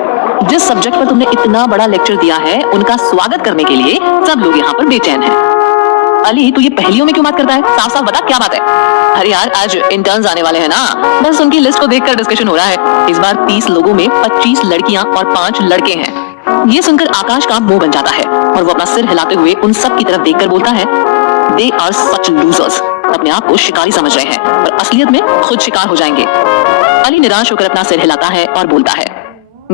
जिस सब्जेक्ट पर तुमने इतना बड़ा लेक्चर दिया है उनका स्वागत करने के लिए सब लोग यहाँ पर बेचैन हैं। अली तू ये पहेलियों में क्यों बात करता है? साफ साफ बता क्या बात है? अरे यार आज इंटर्न्स आने वाले हैं ना, बस उनकी लिस्ट को देखकर डिस्कशन हो रहा है। इस बार 30 लोगों में 25 लड़कियां और 5 लड़के हैं। ये सुनकर आकाश का मुंह बन जाता है और वो अपना सिर हिलाते हुए उन सब की तरफ देखकर बोलता है, दे आर सच लूजर्स। अपने आप को शिकारी समझ रहे हैं और असलियत में खुद शिकार हो जाएंगे। अली निराश होकर अपना सिर हिलाता है और बोलता है,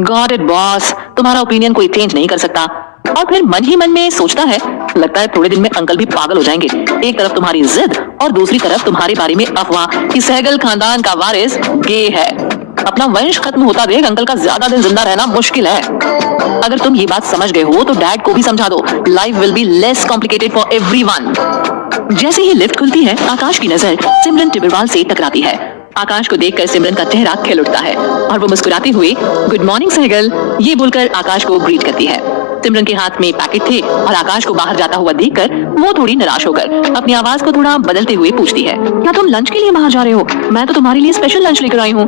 गॉट इट बॉस, तुम्हारा ओपिनियन कोई चेंज नहीं कर सकता। और फिर मन ही मन में सोचता है, लगता है थोड़े दिन में अंकल भी पागल हो जाएंगे। एक तरफ तुम्हारी जिद और दूसरी तरफ तुम्हारे बारे में अफवाह कि सहगल खानदान का वारिस गे है। अपना वंश खत्म होता देख अंकल का ज्यादा दिन जिंदा रहना मुश्किल है। अगर तुम ये बात समझ गए हो तो डैड को भी समझा दो, life will be less complicated for everyone. जैसे ही लिफ्ट खुलती है, आकाश की नजर सिमरन टिब्बरवाल से टकराती है। आकाश को देखकर सिमरन का चेहरा खिल उठता है और वो मुस्कुराते हुए गुड मॉर्निंग सहगल ये बोलकर आकाश को ग्रीट करती है। सिमरन के हाथ में पैकेट थे और आकाश को बाहर जाता हुआ देखकर वो थोड़ी निराश होकर अपनी आवाज को थोड़ा बदलते हुए पूछती है, क्या तुम लंच के लिए बाहर जा रहे हो? मैं तो तुम्हारे लिए स्पेशल लंच लेकर आई हूँ।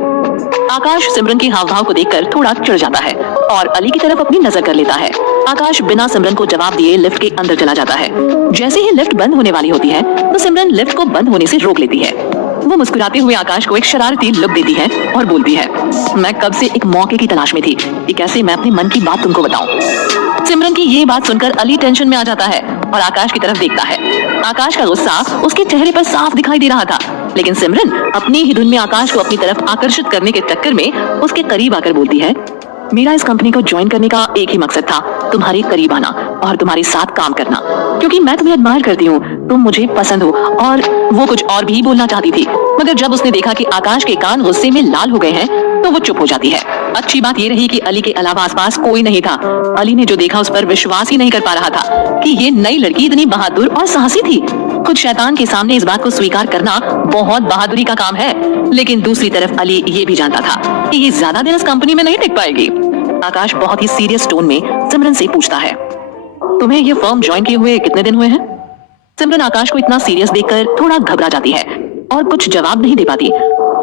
आकाश सिमरन के हाव भाव को देखकर थोड़ा चिढ़ जाता है और अली की तरफ अपनी नजर कर लेता है। आकाश बिना सिमरन को जवाब दिए लिफ्ट के अंदर चला जाता है। जैसे ही लिफ्ट बंद होने वाली होती है तो सिमरन लिफ्ट को बंद होने से रोक लेती है। वो मुस्कुराते हुए आकाश को एक शरारती लुक देती है और बोलती है, मैं कब से एक मौके की तलाश में थी कि कैसे मैं अपने मन की बात तुमको बताऊं। सिमरन की ये बात सुनकर अली टेंशन में आ जाता है और आकाश की तरफ देखता है। आकाश का गुस्सा उसके चेहरे पर साफ दिखाई दे रहा था, लेकिन सिमरन अपनी ही धुन में आकाश को अपनी तरफ आकर्षित करने के चक्कर में उसके करीब आकर बोलती है, मेरा इस कंपनी को ज्वाइन करने का एक ही मकसद था, तुम्हारे करीब आना और तुम्हारे साथ काम करना, क्योंकि मैं तुम्हें एडमायर करती हूँ, तुम मुझे पसंद हो। और वो कुछ और भी बोलना चाहती थी, मगर जब उसने देखा कि आकाश के कान गुस्से में लाल हो गए हैं तो वो चुप हो जाती है। अच्छी बात ये रही कि अली के अलावा आसपास कोई नहीं था। अली ने जो देखा उस पर विश्वास ही नहीं कर पा रहा था कि ये नई लड़की इतनी बहादुर और साहसी थी। खुद शैतान के सामने इस बात को स्वीकार करना बहुत बहादुरी का काम है, लेकिन दूसरी तरफ अली ये भी जानता था कि ये ज्यादा दिन इस कंपनी में नहीं टिक पाएगी। आकाश बहुत ही सीरियस टोन में सिमरन से पूछता है, तुम्हें ये फर्म ज्वाइन किए हुए कितने दिन हुए हैं? सिमरन आकाश को इतना सीरियस देखकर थोड़ा घबरा जाती है और कुछ जवाब नहीं दे पाती।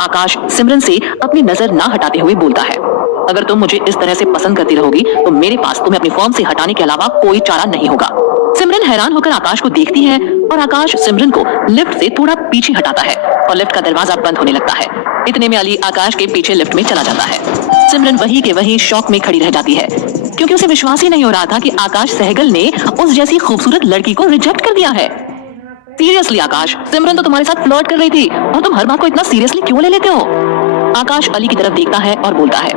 आकाश सिमरन से अपनी नजर ना हटाते हुए बोलता है, अगर तुम मुझे इस तरह से पसंद करती रहोगी तो मेरे पास तुम्हें अपनी फर्म से हटाने के अलावा कोई चारा नहीं होगा। सिमरन हैरान होकर आकाश को देखती है और आकाश सिमरन को लिफ्ट से थोड़ा पीछे हटाता है और लिफ्ट का दरवाजा बंद होने लगता है। इतने में अली आकाश के पीछे लिफ्ट में चला जाता है। सिमरन वही के वही शॉक में खड़ी रह जाती है, क्योंकि उसे विश्वास ही नहीं हो रहा था कि आकाश सहगल ने उस जैसी खूबसूरत लड़की को रिजेक्ट कर दिया है। सीरियसली आकाश, सिमरन तो तुम्हारे साथ फ्लर्ट कर रही थी और तुम हर बात को इतना सीरियसली क्यों ले लेते हो? आकाश अली की तरफ देखता है और बोलता है,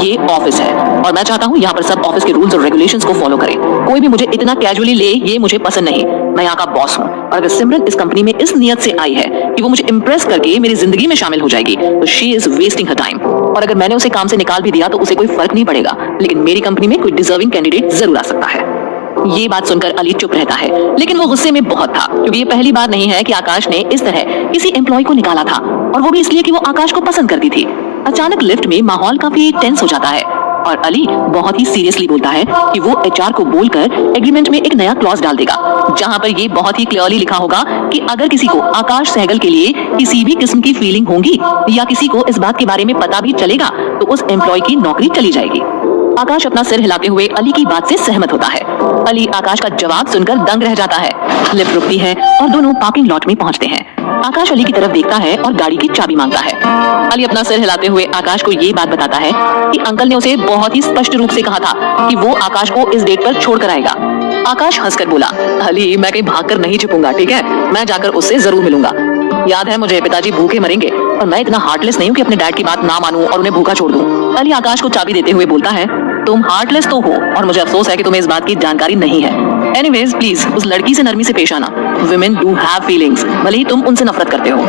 ये ऑफिस है और मैं चाहता हूँ यहाँ पर सब ऑफिस के रूल्स और रेगुलेशंस को फॉलो करें। कोई भी मुझे इतना कैजुअली ले ये मुझे पसंद नहीं। मैं यहाँ का बॉस हूँ और अगर सिमरन इस कंपनी में इस नियत से आई है कि वो मुझे इम्प्रेस करके मेरी जिंदगी में शामिल हो जाएगी तो she is wasting her time. और अगर मैंने उसे काम से निकाल भी दिया तो उसे कोई फर्क नहीं पड़ेगा, लेकिन मेरी कंपनी में कोई डिजर्विंग कैंडिडेट जरूर आ सकता है। ये बात सुनकर अली चुप रहता है, लेकिन वो गुस्से में बहुत था, क्योंकि ये पहली बार नहीं है कि आकाश ने इस तरह किसी एम्प्लॉय को निकाला था, और वो भी इसलिए कि वो आकाश को पसंद करती थी। अचानक लिफ्ट में माहौल काफी टेंस हो जाता है और अली बहुत ही सीरियसली बोलता है कि वो एचआर को बोलकर एग्रीमेंट में एक नया क्लॉज डाल देगा, जहां पर ये बहुत ही क्लियरली लिखा होगा कि अगर किसी को आकाश सहगल के लिए किसी भी किस्म की फीलिंग होगी या किसी को इस बात के बारे में पता भी चलेगा तो उस एम्प्लॉय की नौकरी चली जाएगी। आकाश अपना सिर हिलाते हुए अली की बात से सहमत होता है। अली आकाश का जवाब सुनकर दंग रह जाता है। लिफ्ट रुकती है और दोनों पार्किंग लॉट में पहुंचते हैं। आकाश अली की तरफ देखता है और गाड़ी की चाबी मांगता है। अली अपना सिर हिलाते हुए आकाश को ये बात बताता है कि अंकल ने उसे बहुत ही स्पष्ट रूप से कहा था कि वो आकाश को इस डेट पर छोड़कर आएगा। आकाश हंसकर बोला, अली मैं कहीं भागकर नहीं छुपूंगा, ठीक है? मैं जाकर उससे जरूर मिलूंगा। याद है मुझे, पिताजी भूखे मरेंगे और मैं इतना हार्टलेस नहीं हूँ कि अपने डैड की बात ना मानूं और उन्हें भूखा छोड़ दूं। अली आकाश को चाबी देते हुए बोलता है, तुम हार्टलेस तो हो और मुझे अफसोस है कि तुम्हें इस बात की जानकारी नहीं है। एनीवेज प्लीज उस लड़की से नरमी से पेश आना। Women do have feelings, भले ही तुम उनसे नफरत करते हो।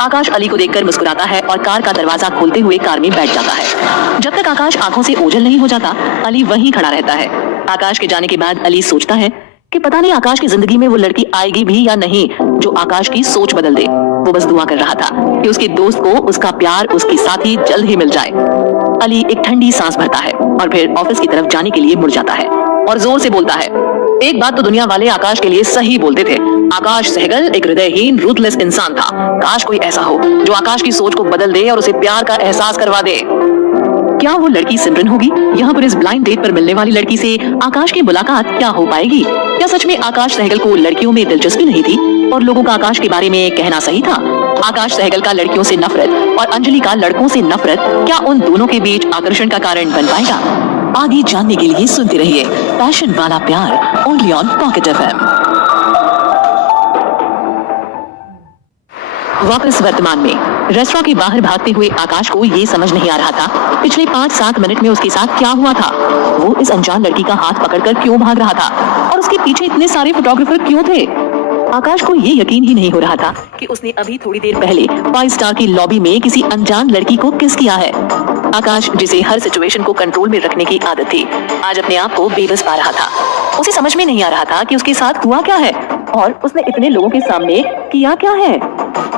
आकाश अली को देखकर मुस्कुराता है और कार का दरवाजा खोलते हुए कार में बैठ जाता है। जब तक आकाश आंखों से ओझल नहीं हो जाता, अली वहीं खड़ा रहता है। आकाश के जाने के बाद अली सोचता है कि पता नहीं आकाश की जिंदगी में वो लड़की आएगी भी या नहीं जो आकाश की सोच बदल दे। वो बस दुआ कर रहा था कि उसके दोस्त को उसका प्यार, उसकी साथी जल्द ही मिल जाए। अली एक ठंडी सांस भरता है और फिर ऑफिस की तरफ जाने के लिए मुड़ जाता है और जोर से बोलता है, एक बात तो दुनिया वाले आकाश के लिए सही बोलते थे, आकाश सहगल एक हृदयहीन रूथलेस इंसान था। काश कोई ऐसा हो जो आकाश की सोच को बदल दे और उसे प्यार का एहसास करवा दे। क्या वो लड़की सिमरन होगी? यहाँ पर इस ब्लाइंड डेट पर मिलने वाली लड़की से आकाश की मुलाकात क्या हो पाएगी? क्या सच में आकाश सहगल को लड़कियों में दिलचस्पी नहीं थी और लोगों का आकाश के बारे में कहना सही था? आकाश सहगल का लड़कियों से नफरत और अंजलि का लड़कों से नफरत क्या उन दोनों के बीच आकर्षण का कारण बन पाएगा? आगे जानने के लिए सुनते रहिए पैशन वाला प्यार ओनली ऑन पॉकेट एफएम। वापस वर्तमान में रेस्टोरेंट के बाहर भागते हुए आकाश को ये समझ नहीं आ रहा था पिछले 5-7 मिनट में उसके साथ क्या हुआ था। वो इस अनजान लड़की का हाथ पकड़कर क्यों भाग रहा था और उसके पीछे इतने सारे फोटोग्राफर क्यों थे? आकाश को ये यकीन ही नहीं हो रहा था कि उसने अभी थोड़ी देर पहले 5 स्टार की लॉबी में किसी अनजान लड़की को किस किया है। आकाश, जिसे हर सिचुएशन को कंट्रोल में रखने की आदत थी, आज अपने आप को बेबस पा रहा था। उसे समझ में नहीं आ रहा था कि उसके साथ हुआ क्या है और उसने इतने लोगों के सामने किया क्या है।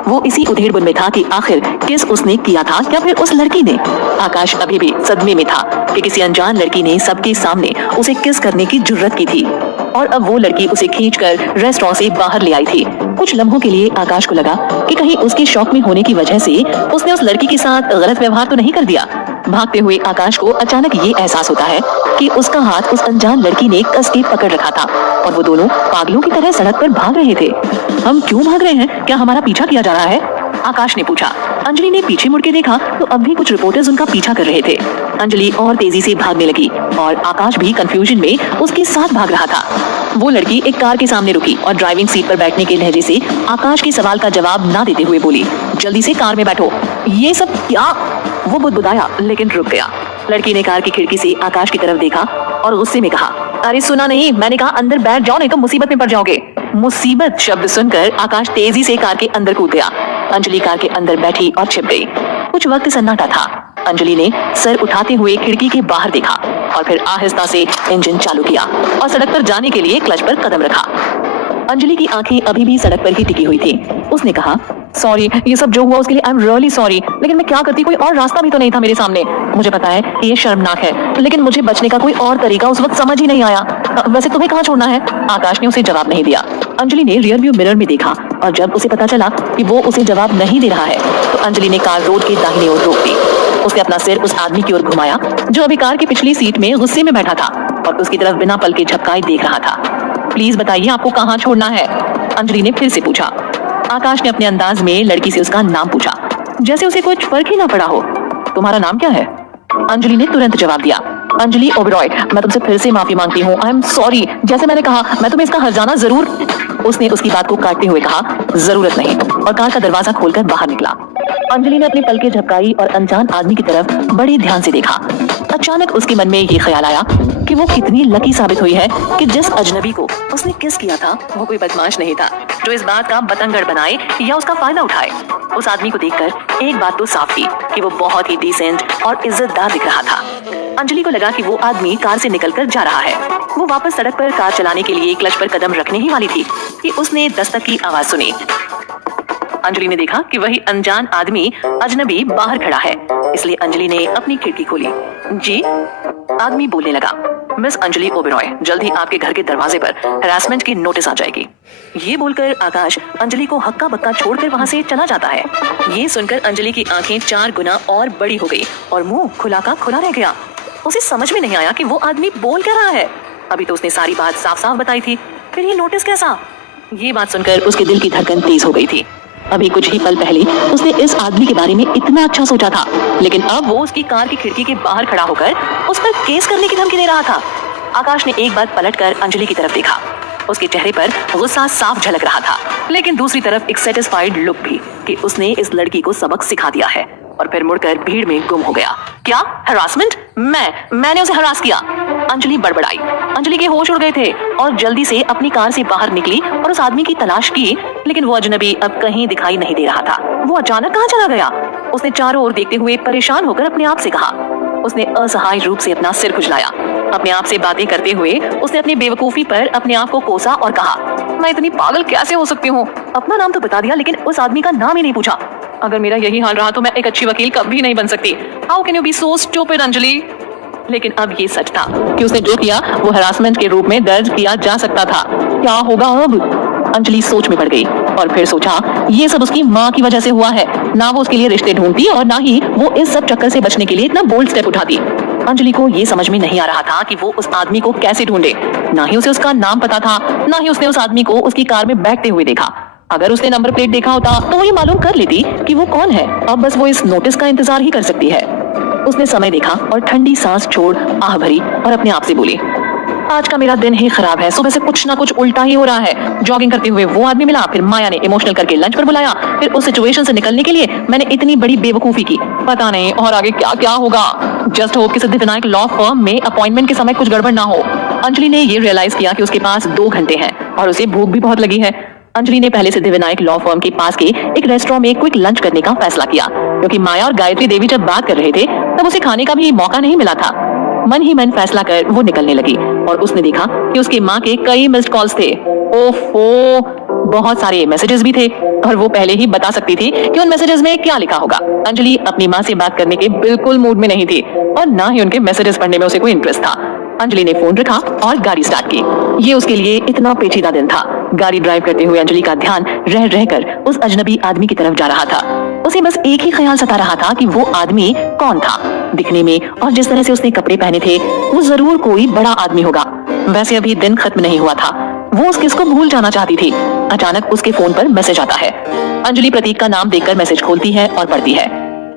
वो इसी उधेड़-बुन में था कि आखिर किस उसने किया था या फिर उस लड़की ने। आकाश अभी भी सदमे में था कि किसी अनजान लड़की ने सबके सामने उसे किस करने की जुर्रत की थी और अब वो लड़की उसे खींचकर रेस्टोरेंट से बाहर ले आई थी। कुछ लम्हों के लिए आकाश को लगा कि कहीं उसके शौक में होने की वजह से उसने उस लड़की के साथ गलत व्यवहार तो नहीं कर दिया। भागते हुए आकाश को अचानक ये एहसास होता है कि उसका हाथ उस अनजान लड़की ने कस के पकड़ रखा था और वो दोनों पागलों की तरह सड़क पर भाग रहे थे। हम क्यों भाग रहे हैं? क्या हमारा पीछा किया जा रहा है? आकाश ने पूछा। अंजलि ने पीछे मुड़ के देखा तो अब भी कुछ रिपोर्टर्स उनका पीछा कर रहे थे। अंजलि और तेजी से भागने लगी और आकाश भी कंफ्यूजन में उसके साथ भाग रहा था। वो लड़की एक कार के सामने रुकी और ड्राइविंग सीट पर बैठने के लहजे से आकाश के सवाल का जवाब ना देते हुए बोली, जल्दी से कार में बैठो। ये सब क्या? वो बुदबुदाया लेकिन रुक गया। लड़की ने कार की खिड़की से आकाश की तरफ देखा और गुस्से में कहा, अरे सुना नहीं, मैंने कहा अंदर बैठ जाओ नहीं तो मुसीबत में पड़ जाओगे। मुसीबत शब्द सुनकर आकाश तेजी से कार के अंदर कूद गया। अंजलि कार के अंदर बैठी और छिप गई। कुछ वक्त सन्नाटा था। अंजलि ने सर उठाते हुए खिड़की के बाहर देखा और फिर आहिस्ता से इंजन चालू किया और सड़क पर जाने के लिए क्लच पर कदम रखा। अंजलि की आंखें अभी भी सड़क पर ही टिकी हुई थी। उसने कहा, सॉरी, ये सब जो हुआ उसके लिए आई एम रियली सॉरी, लेकिन मैं क्या करती, कोई और रास्ता भी तो नहीं था मेरे सामने। मुझे पता है कि ये शर्मनाक है, लेकिन मुझे बचने का कोई और तरीका उस वक्त समझ ही नहीं आया। वैसे तुम्हें कहाँ छोड़ना है? आकाश ने उसे जवाब नहीं दिया। अंजलि ने रियर व्यू मिरर में देखा और जब उसे पता चला कि वो उसे जवाब नहीं दे रहा है तो अंजलि ने कार रोड के दाहिनी ओर रोक दी। उसने अपना सिर उस आदमी की ओर घुमाया जो अभी कार की पिछली सीट में गुस्से में बैठा था और उसकी तरफ बिना पल के झपकाए देख रहा था। प्लीज बताइए आपको कहाँ छोड़ना है? अंजलि ने फिर से पूछा। आकाश ने अपने अंदाज में लड़की से उसका नाम पूछा, जैसे उसे कुछ फर्क ही ना पड़ा हो। तुम्हारा नाम क्या है? अंजलि ने तुरंत जवाब दिया, अंजलि ओबरॉय। मैं तुमसे फिर से माफी मांगती हूँ, आई एम सॉरी। जैसे मैंने कहा, मैं तुम्हें इसका हर्जाना जरूर। उसने उसकी बात को काटते हुए कहा, जरूरत नहीं, और कार का दरवाजा खोलकर बाहर निकला। अंजलि ने अपनी पलकें झपकाई और अनजान आदमी की तरफ बड़े ध्यान से देखा। अचानक उसके मन में ये ख्याल आया कि वो कितनी लकी साबित हुई है कि जिस अजनबी को उसने किस किया था वो कोई बदमाश नहीं था जो इस बात का बतंगड़ बनाए या उसका फायदा उठाए। उस आदमी को देखकर एक बात तो साफ थी कि वो बहुत ही डिसेंट और इज्जतदार दिख रहा था। अंजलि को लगा कि वो आदमी कार से निकलकर जा रहा है। वो वापस सड़क पर कार चलाने के लिए क्लच पर कदम रखने ही वाली थी कि उसने दस्तक की आवाज सुनी। अंजलि ने देखा कि वही अनजान आदमी अजनबी बाहर खड़ा है, इसलिए अंजलि ने अपनी खिड़की खोली। जी? आदमी बोलने लगा, मिस अंजलि ओबेरॉय, जल्द ही आपके घर के दरवाजे पर हैरासमेंट की नोटिस आ जाएगी। ये बोलकर आकाश अंजलि को हक्का बक्का छोड़कर वहाँ से चला जाता है। ये सुनकर अंजलि की आंखें 4 गुना और बड़ी हो गई और मुंह खुला का खुला रह गया। उसे समझ में नहीं आया कि वो आदमी बोल क्या रहा है। अभी तो उसने सारी बात साफ साफ बताई थी, फिर ये नोटिस कैसा? ये बात सुनकर उसके दिल की धड़कन तेज हो गई थी। अभी कुछ ही पल पहले उसने इस आदमी के बारे में इतना अच्छा सोचा था, लेकिन अब वो उसकी कार की खिड़की के बाहर खड़ा होकर उस पर केस करने की धमकी दे रहा था। आकाश ने एक बार पलटकर अंजलि की तरफ देखा। उसके चेहरे पर गुस्सा साफ झलक रहा था, लेकिन दूसरी तरफ एक सेटिस्फाइड लुक भी कि उसने इस लड़की को सबक सिखा दिया है। और फिर मुड़कर भीड़ में गुम हो गया। क्या हरासमेंट? मैंने उसे हरास किया? अंजलि बड़बड़ाई। अंजलि के होश उड़ गए थे और जल्दी से अपनी कार से बाहर निकली और उस आदमी की तलाश की, लेकिन वो अजनबी अब कहीं दिखाई नहीं दे रहा था। वो अचानक कहाँ चला गया? उसने चारों ओर देखते हुए परेशान होकर अपने आप से कहा। उसने असहाय रूप से अपना सिर खुजलाया। अपने आप से बातें करते हुए उसने अपनी बेवकूफी पर अपने आप को कोसा और कहा, मैं इतनी पागल कैसे हो सकती हूँ? अपना नाम तो बता दिया, लेकिन उस आदमी का नाम ही नहीं पूछा। अगर मेरा यही हाल रहा तो मैं एक अच्छी वकील कभी नहीं बन सकती। How can you be so stupid Anjali? लेकिन अब ये सच था कि उसने जो किया वो हरासमेंट के रूप में दर्ज किया जा सकता था। क्या होगा अब? अंजलि सोच में पड़ गई। और फिर सोचा ये सब उसकी माँ की वजह से हुआ है। ना वो उसके लिए रिश्ते ढूंढती और ना ही वो इस सब चक्कर से बचने के लिए इतना बोल्ड स्टेप उठाती। अंजलि को ये समझ में नहीं आ रहा था कि वो उस आदमी को कैसे ढूंढे। ना ही उसे उसका नाम पता था, ना ही उसने उस आदमी को उसकी कार में बैठते हुए देखा। अगर उसने नंबर प्लेट देखा होता तो वो ये मालूम कर लेती कि वो कौन है। अब बस वो इस नोटिस का इंतजार ही कर सकती है। उसने समय देखा और ठंडी सांस छोड़ आह भरी और अपने आप से बोली, आज का मेरा दिन ही खराब है। सुबह से कुछ ना कुछ उल्टा ही हो रहा है। जॉगिंग करते हुए वो आदमी मिला, फिर माया ने इमोशनल करके लंच पर बुलाया, फिर उस सिचुएशन से निकलने के लिए मैंने इतनी बड़ी बेवकूफी की। पता नहीं और आगे क्या क्या होगा। जस्ट होप कि सिद्धिविनायक लॉ फर्म में अपॉइंटमेंट के समय कुछ गड़बड़ ना हो। अंजलि ने ये रियलाइज किया कि उसके पास 2 घंटे हैं और उसे भूख भी बहुत लगी है। अंजलि ने पहले सिद्धिविनायक लॉ फर्म के पास के एक रेस्टोरेंट में क्विक लंच करने का फैसला किया, क्योंकि माया और गायत्री देवी जब बात कर रहे थे तब उसे खाने का भी मौका नहीं मिला था। मन ही मन फैसला कर वो निकलने लगी और उसने देखा कि उसकी माँ के कई मिस्ड कॉल्स थे। ओफो, बहुत सारे मैसेजेस भी थे और वो पहले ही बता सकती थी कि उन मैसेजेस में क्या लिखा होगा। अंजलि अपनी माँ से बात करने के बिल्कुल मूड में नहीं थी और ना ही उनके मैसेजेस पढ़ने में उसे कोई इंटरेस्ट था। अंजलि ने फोन रखा और गाड़ी स्टार्ट की। ये उसके लिए इतना पेचीदा दिन था। गाड़ी ड्राइव करते हुए अंजलि का ध्यान रह रहकर उस अजनबी आदमी की तरफ जा रहा था। उसे बस एक ही ख्याल सता रहा था कि वो आदमी कौन था। दिखने में और जिस तरह से उसने कपड़े पहने थे वो जरूर कोई बड़ा आदमी होगा। वैसे अभी दिन खत्म नहीं हुआ था। वो उस किस को भूल जाना चाहती थी। अचानक उसके फोन पर मैसेज आता है। अंजलि प्रतीक का नाम देखकर मैसेज खोलती है और पढ़ती है।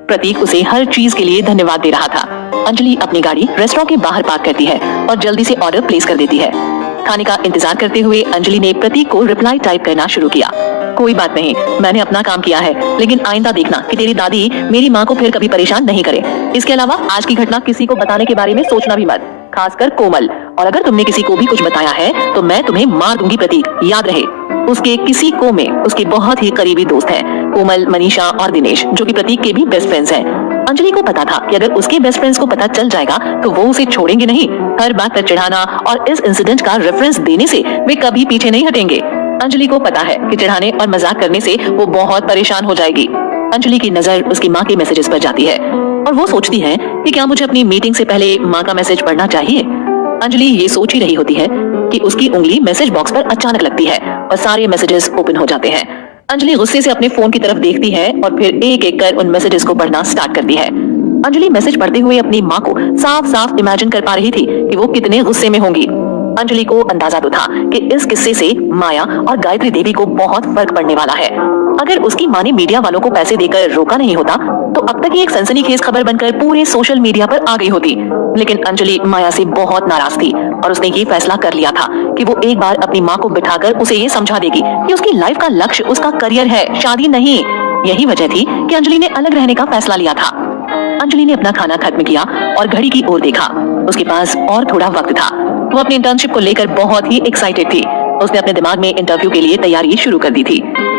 प्रतीक उसे हर चीज के लिए धन्यवाद दे रहा था। अंजलि अपनी गाड़ी रेस्टोरेंट के बाहर पार्क करती है और जल्दी से ऑर्डर प्लेस कर देती है। खाने का इंतजार करते हुए अंजलि ने प्रतीक को रिप्लाई टाइप करना शुरू किया। कोई बात नहीं, मैंने अपना काम किया है, लेकिन आइंदा देखना कि तेरी दादी मेरी माँ को फिर कभी परेशान नहीं करे। इसके अलावा आज की घटना किसी को बताने के बारे में सोचना भी मत, खासकर कोमल। और अगर तुमने किसी को भी कुछ बताया है तो मैं तुम्हें मार दूंगी प्रतीक, याद रहे। उसके किसी को में उसके बहुत ही करीबी दोस्त हैं, कोमल, मनीषा और दिनेश, जो कि प्रतीक के भी बेस्ट फ्रेंड्स हैं। अंजलि को पता था कि अगर उसके बेस्ट फ्रेंड्स को पता चल जाएगा तो वो उसे छोड़ेंगे नहीं। हर बात पर चिढ़ाना और इस इंसिडेंट का रेफरेंस देने से वे कभी पीछे नहीं हटेंगे। अंजलि को पता है कि चिढ़ाने और मजाक करने से वो बहुत परेशान हो जाएगी। अंजलि की नजर उसकी माँ के मैसेजेस पर जाती है और वो सोचती है कि क्या मुझे अपनी मीटिंग से पहले माँ का मैसेज पढ़ना चाहिए। अंजलि ये सोच ही रही होती है कि उसकी उंगली मैसेज बॉक्स पर अचानक लगती है और सारे मैसेजेस ओपन हो जाते हैं। अंजलि गुस्से से अपने फोन की तरफ देखती है और फिर एक एक कर उन मैसेजेस को पढ़ना स्टार्ट करती है। अंजलि मैसेज पढ़ते हुए अपनी माँ को साफ साफ इमेजिन कर पा रही थी कि वो कितने गुस्से में होंगी। अंजलि को अंदाजा तो था कि इस किस्से से माया और गायत्री देवी को बहुत फर्क पड़ने वाला है। अगर उसकी माँ ने मीडिया वालों को पैसे देकर रोका नहीं होता तो अब तक ये एक सनसनीखेज खबर बनकर पूरे सोशल मीडिया पर आ गई होती। लेकिन अंजलि माया से बहुत नाराज थी और उसने ये फैसला कर लिया था कि वो एक बार अपनी माँ को बिठाकर उसे ये समझा देगी कि उसकी लाइफ का लक्ष्य उसका करियर है, शादी नहीं। यही वजह थी कि अंजलि ने अलग रहने का फैसला लिया था। अंजलि ने अपना खाना खत्म किया और घड़ी की ओर देखा। उसके पास और थोड़ा वक्त था। वो अपनी इंटर्नशिप को लेकर बहुत ही एक्साइटेड थी। उसने अपने दिमाग में इंटरव्यू के लिए तैयारी शुरू कर दी थी।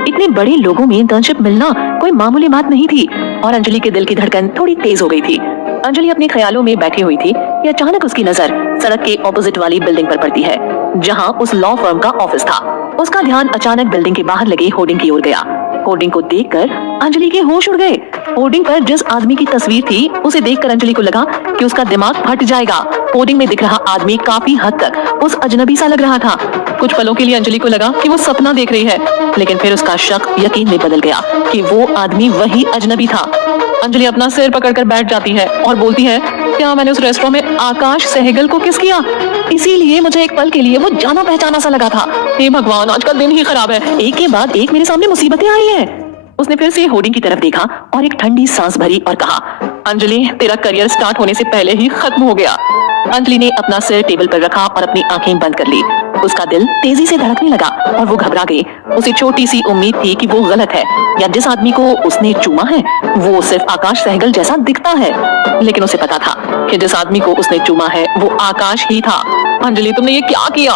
इतने बड़े लोगों में इंटर्नशिप मिलना कोई मामूली बात नहीं थी और अंजलि के दिल की धड़कन थोड़ी तेज हो गई थी। अंजलि अपने ख्यालों में बैठी हुई थी कि अचानक उसकी नजर सड़क के ऑपोजिट वाली बिल्डिंग पर पड़ती है, जहां उस लॉ फर्म का ऑफिस था। उसका ध्यान अचानक बिल्डिंग के बाहर लगे होर्डिंग की ओर गया। होर्डिंग को देखकर अंजलि के होश उड़ गए। होर्डिंग पर जिस आदमी की तस्वीर थी उसे देखकर अंजलि को लगा कि उसका दिमाग फट जाएगा। होर्डिंग में दिख रहा आदमी काफी हद तक उस अजनबी सा लग रहा था। कुछ पलों के लिए अंजलि को लगा कि वो सपना देख रही है, लेकिन फिर उसका शक यकीन में बदल गया कि वो आदमी वही अजनबी था। अंजलि अपना सिर पकड़कर बैठ जाती है और बोलती है, क्या मैंने उस रेस्टोरेंट में आकाश सहगल को किस किया? इसीलिए मुझे एक पल के लिए वो जाना पहचाना सा लगा था। हे भगवान, आज का दिन ही खराब है। एक के बाद एक मेरे सामने मुसीबतें आई हैं। उसने फिर से होर्डिंग की तरफ देखा और एक ठंडी सांस भरी और कहा, अंजलि, तेरा करियर स्टार्ट होने से पहले ही खत्म हो गया। अंजलि ने अपना सिर टेबल पर रखा और अपनी आंखें बंद कर ली। उसका दिल तेजी से धड़कने लगा और वो घबरा गई। उसे छोटी सी उम्मीद थी कि वो गलत है या जिस आदमी को उसने चूमा है वो सिर्फ आकाश सहगल जैसा दिखता है, लेकिन उसे पता था कि जिस आदमी को उसने चूमा है वो आकाश ही था। अंजलि, तुमने ये क्या किया?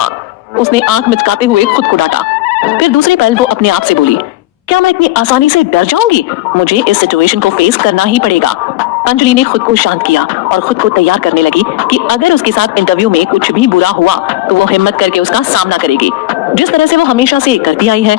उसने आंख मिचकाते हुए खुद को डांटा। फिर दूसरे पल वो अपने आप से बोली, क्या मैं इतनी आसानी से डर जाऊंगी? मुझे इस सिचुएशन को फेस करना ही पड़ेगा। अंजलि ने खुद को शांत किया और खुद को तैयार करने लगी कि अगर उसके साथ इंटरव्यू में कुछ भी बुरा हुआ तो वो हिम्मत करके उसका सामना करेगी, जिस तरह से वो हमेशा से करती आई है।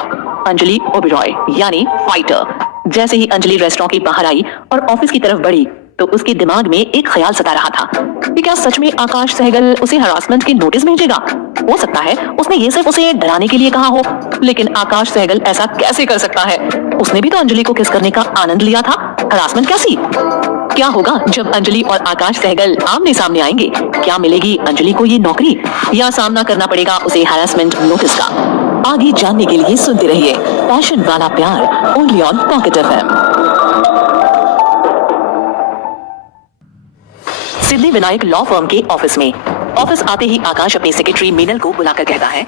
अंजलि ओबेरॉय यानी फाइटर। जैसे ही अंजलि रेस्टोरेंट के बाहर आई और ऑफिस की तरफ बढ़ी, तो उसके दिमाग में एक ख्याल सता रहा था कि क्या सच में आकाश सहगल उसे हरासमेंट की नोटिस भेजेगा। हो सकता है उसने ये सिर्फ उसे डराने के लिए कहा हो, लेकिन आकाश सहगल ऐसा कैसे कर सकता है। उसने भी तो अंजलि को किस करने का आनंद लिया था, हरासमेंट कैसी। क्या होगा जब अंजलि और आकाश सहगल आमने सामने आएंगे। क्या मिलेगी अंजलि को ये नौकरी, या सामना करना पड़ेगा उसे हरासमेंट नोटिस का। आगे जानने के लिए सुनते रहिए पैशन वाला प्यार, only on pocket FM। Siddhi Vinayak law firm के ऑफिस में। ऑफिस आते ही आकाश अपनी सेक्रेटरी मीनल को बुलाकर कहता है,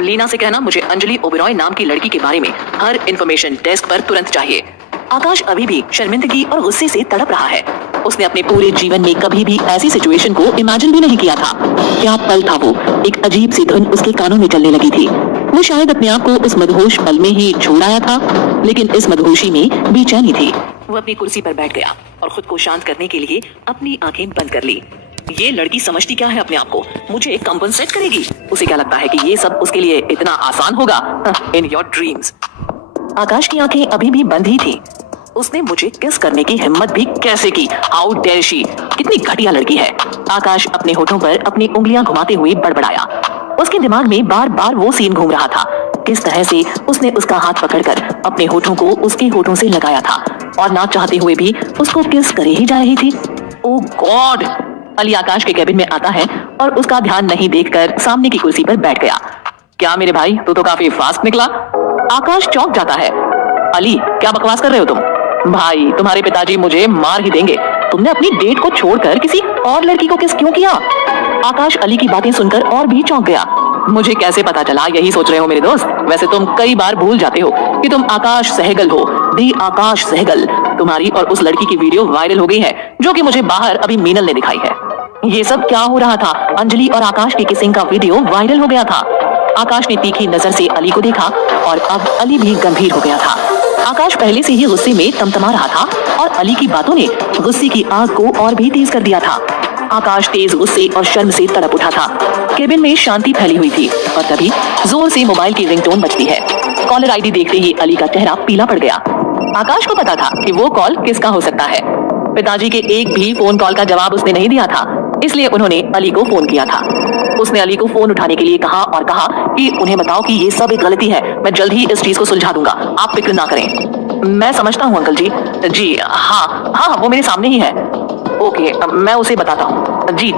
लीना से कहना मुझे अंजलि ओबेरॉय नाम की लड़की के बारे में हर इंफॉर्मेशन डेस्क पर तुरंत चाहिए। आकाश अभी भी शर्मिंदगी और गुस्से से तड़प रहा है। उसने अपने पूरे जीवन में कभी भी ऐसी सिचुएशन को इमेजिन भी नहीं किया था। क्या पल था वो, एक अजीब सी धुन उसके कानों में चलने लगी थी। वो शायद अपने आप को उस मदहोश पल में ही छोड़ आया था, लेकिन इस मदहोशी में बेचैनी थी। वो अपनी कुर्सी पर बैठ गया और खुद को शांत करने के लिए अपनी आंखें बंद कर ली। ये लड़की समझती क्या है अपने आप को, मुझे कंपनसेट करेगी। उसे क्या लगता है कि ये सब उसके लिए इतना आसान होगा। In your dreams. आकाश की आंखें अभी भी बंद ही थी। उसने मुझे किस करने की हिम्मत भी कैसे की, हाउ डेयर शी, कितनी घटिया लड़की है। आकाश अपने होठों पर अपनी उंगलियां घुमाते हुए बड़बड़ाया। उसके दिमाग में बार बार वो सीन घूम रहा था, किस तरह से उसने उसका हाथ पकड़कर अपने होठों को उसके होठों से लगाया था और ना चाहते हुए भी उसको किस करे ही जा रही थी। ओह गॉड। अली आकाश के कैबिन में आता है और उसका ध्यान नहीं देखकर सामने की कुर्सी पर बैठ गया। क्या मेरे भाई, तू तो काफी फास्ट निकला। आकाश चौंक जाता है। अली क्या बकवास कर रहे हो तुम? भाई तुम्हारे पिताजी मुझे मार ही देंगे। तुमने अपनी डेट को छोड़कर किसी और लड़की को किस क्यों किया? आकाश अली की बातें सुनकर और भी चौंक गया। मुझे कैसे पता चला यही सोच रहे हो मेरे दोस्त? वैसे तुम कई बार भूल जाते हो कि तुम आकाश सहगल हो, दी आकाश सहगल। तुम्हारी और उस लड़की की वीडियो वायरल हो गई है, जो कि मुझे बाहर अभी मीनल ने दिखाई है। ये सब क्या हो रहा था? अंजलि और आकाश की किसिंग का वीडियो वायरल हो गया था। आकाश ने तीखी नजर से अली को देखा और अब अली भी गंभीर हो गया था। आकाश पहले से ही गुस्से में तमतमा रहा था और अली की बातों ने गुस्से की आग को और भी तेज कर दिया था। आकाश तेज गुस्से और शर्म से तड़प उठा था। केबिन में शांति फैली हुई थी और तभी जोर से मोबाइल की रिंगटोन बजती है। कॉलर आईडी देखते ही अली का चेहरा पीला पड़ गया। आकाश को पता था कि वो कॉल किसका हो सकता है। पिताजी के एक भी फोन कॉल का जवाब उसने नहीं दिया था, इसलिए उन्होंने अली को फोन किया था। उसने अली को फोन उठाने के लिए कहा और कहा कि उन्हें बताओ कि ये सब एक गलती है, मैं जल्द ही इस चीज को सुलझा दूंगा, आप फिक्र ना करें। मैं समझता हूँ अंकल जी। जी हाँ, वो मेरे सामने ही है। ओके, मैं उसे बताता हूँ। जी।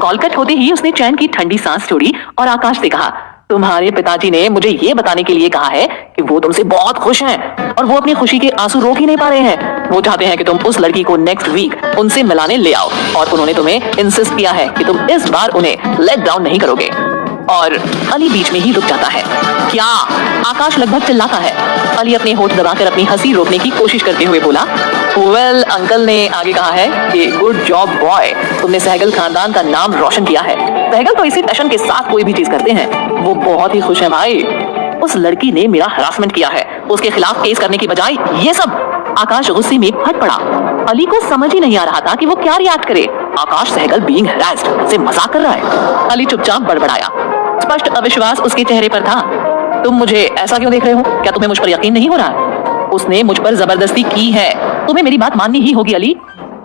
कॉल कट होते ही उसने चैन की ठंडी सांस छोड़ी और आकाश से कहा, तुम्हारे पिताजी ने मुझे ये बताने के लिए कहा है कि वो तुमसे बहुत खुश हैं और वो अपनी खुशी के आंसू रोक ही नहीं पा रहे हैं। वो चाहते हैं कि तुम उस लड़की को नेक्स्ट वीक उनसे मिलाने ले आओ और उन्होंने तुम्हें इंसिस्ट किया है कि तुम इस बार उन्हें लेट डाउन नहीं करोगे। और अली बीच में ही रुक जाता है। क्या? आकाश लगभग चिल्लाता है। अली अपने होठ दबाकर अपनी हंसी रोकने की कोशिश करते हुए बोला, वेल अंकल ने आगे कहा है कि गुड जॉब बॉय, तुमने सहगल खानदान का नाम रोशन किया है। सहगल तो इसी पैशन के साथ कोई भी चीज करते हैं। वो बहुत ही खुश है भाई। उस लड़की ने मेरा हरासमेंट किया है, उसके खिलाफ केस करने की बजाय ये सब। आकाश गुस्से में फट पड़ा। अली को समझ ही नहीं आ रहा था कि वो क्या रिएक्ट करे। आकाश सहगल बीइंग हरास्ड से मजाक कर रहा है। अली चुपचाप बड़बड़ाया। स्पष्ट अविश्वास उसके चेहरे पर था। तुम मुझे ऐसा क्यों देख रहे हो? क्या तुम्हें मुझ पर यकीन नहीं हो रहा? उसने मुझ पर जबरदस्ती की है, तुम्हें मेरी बात माननी ही होगी अली।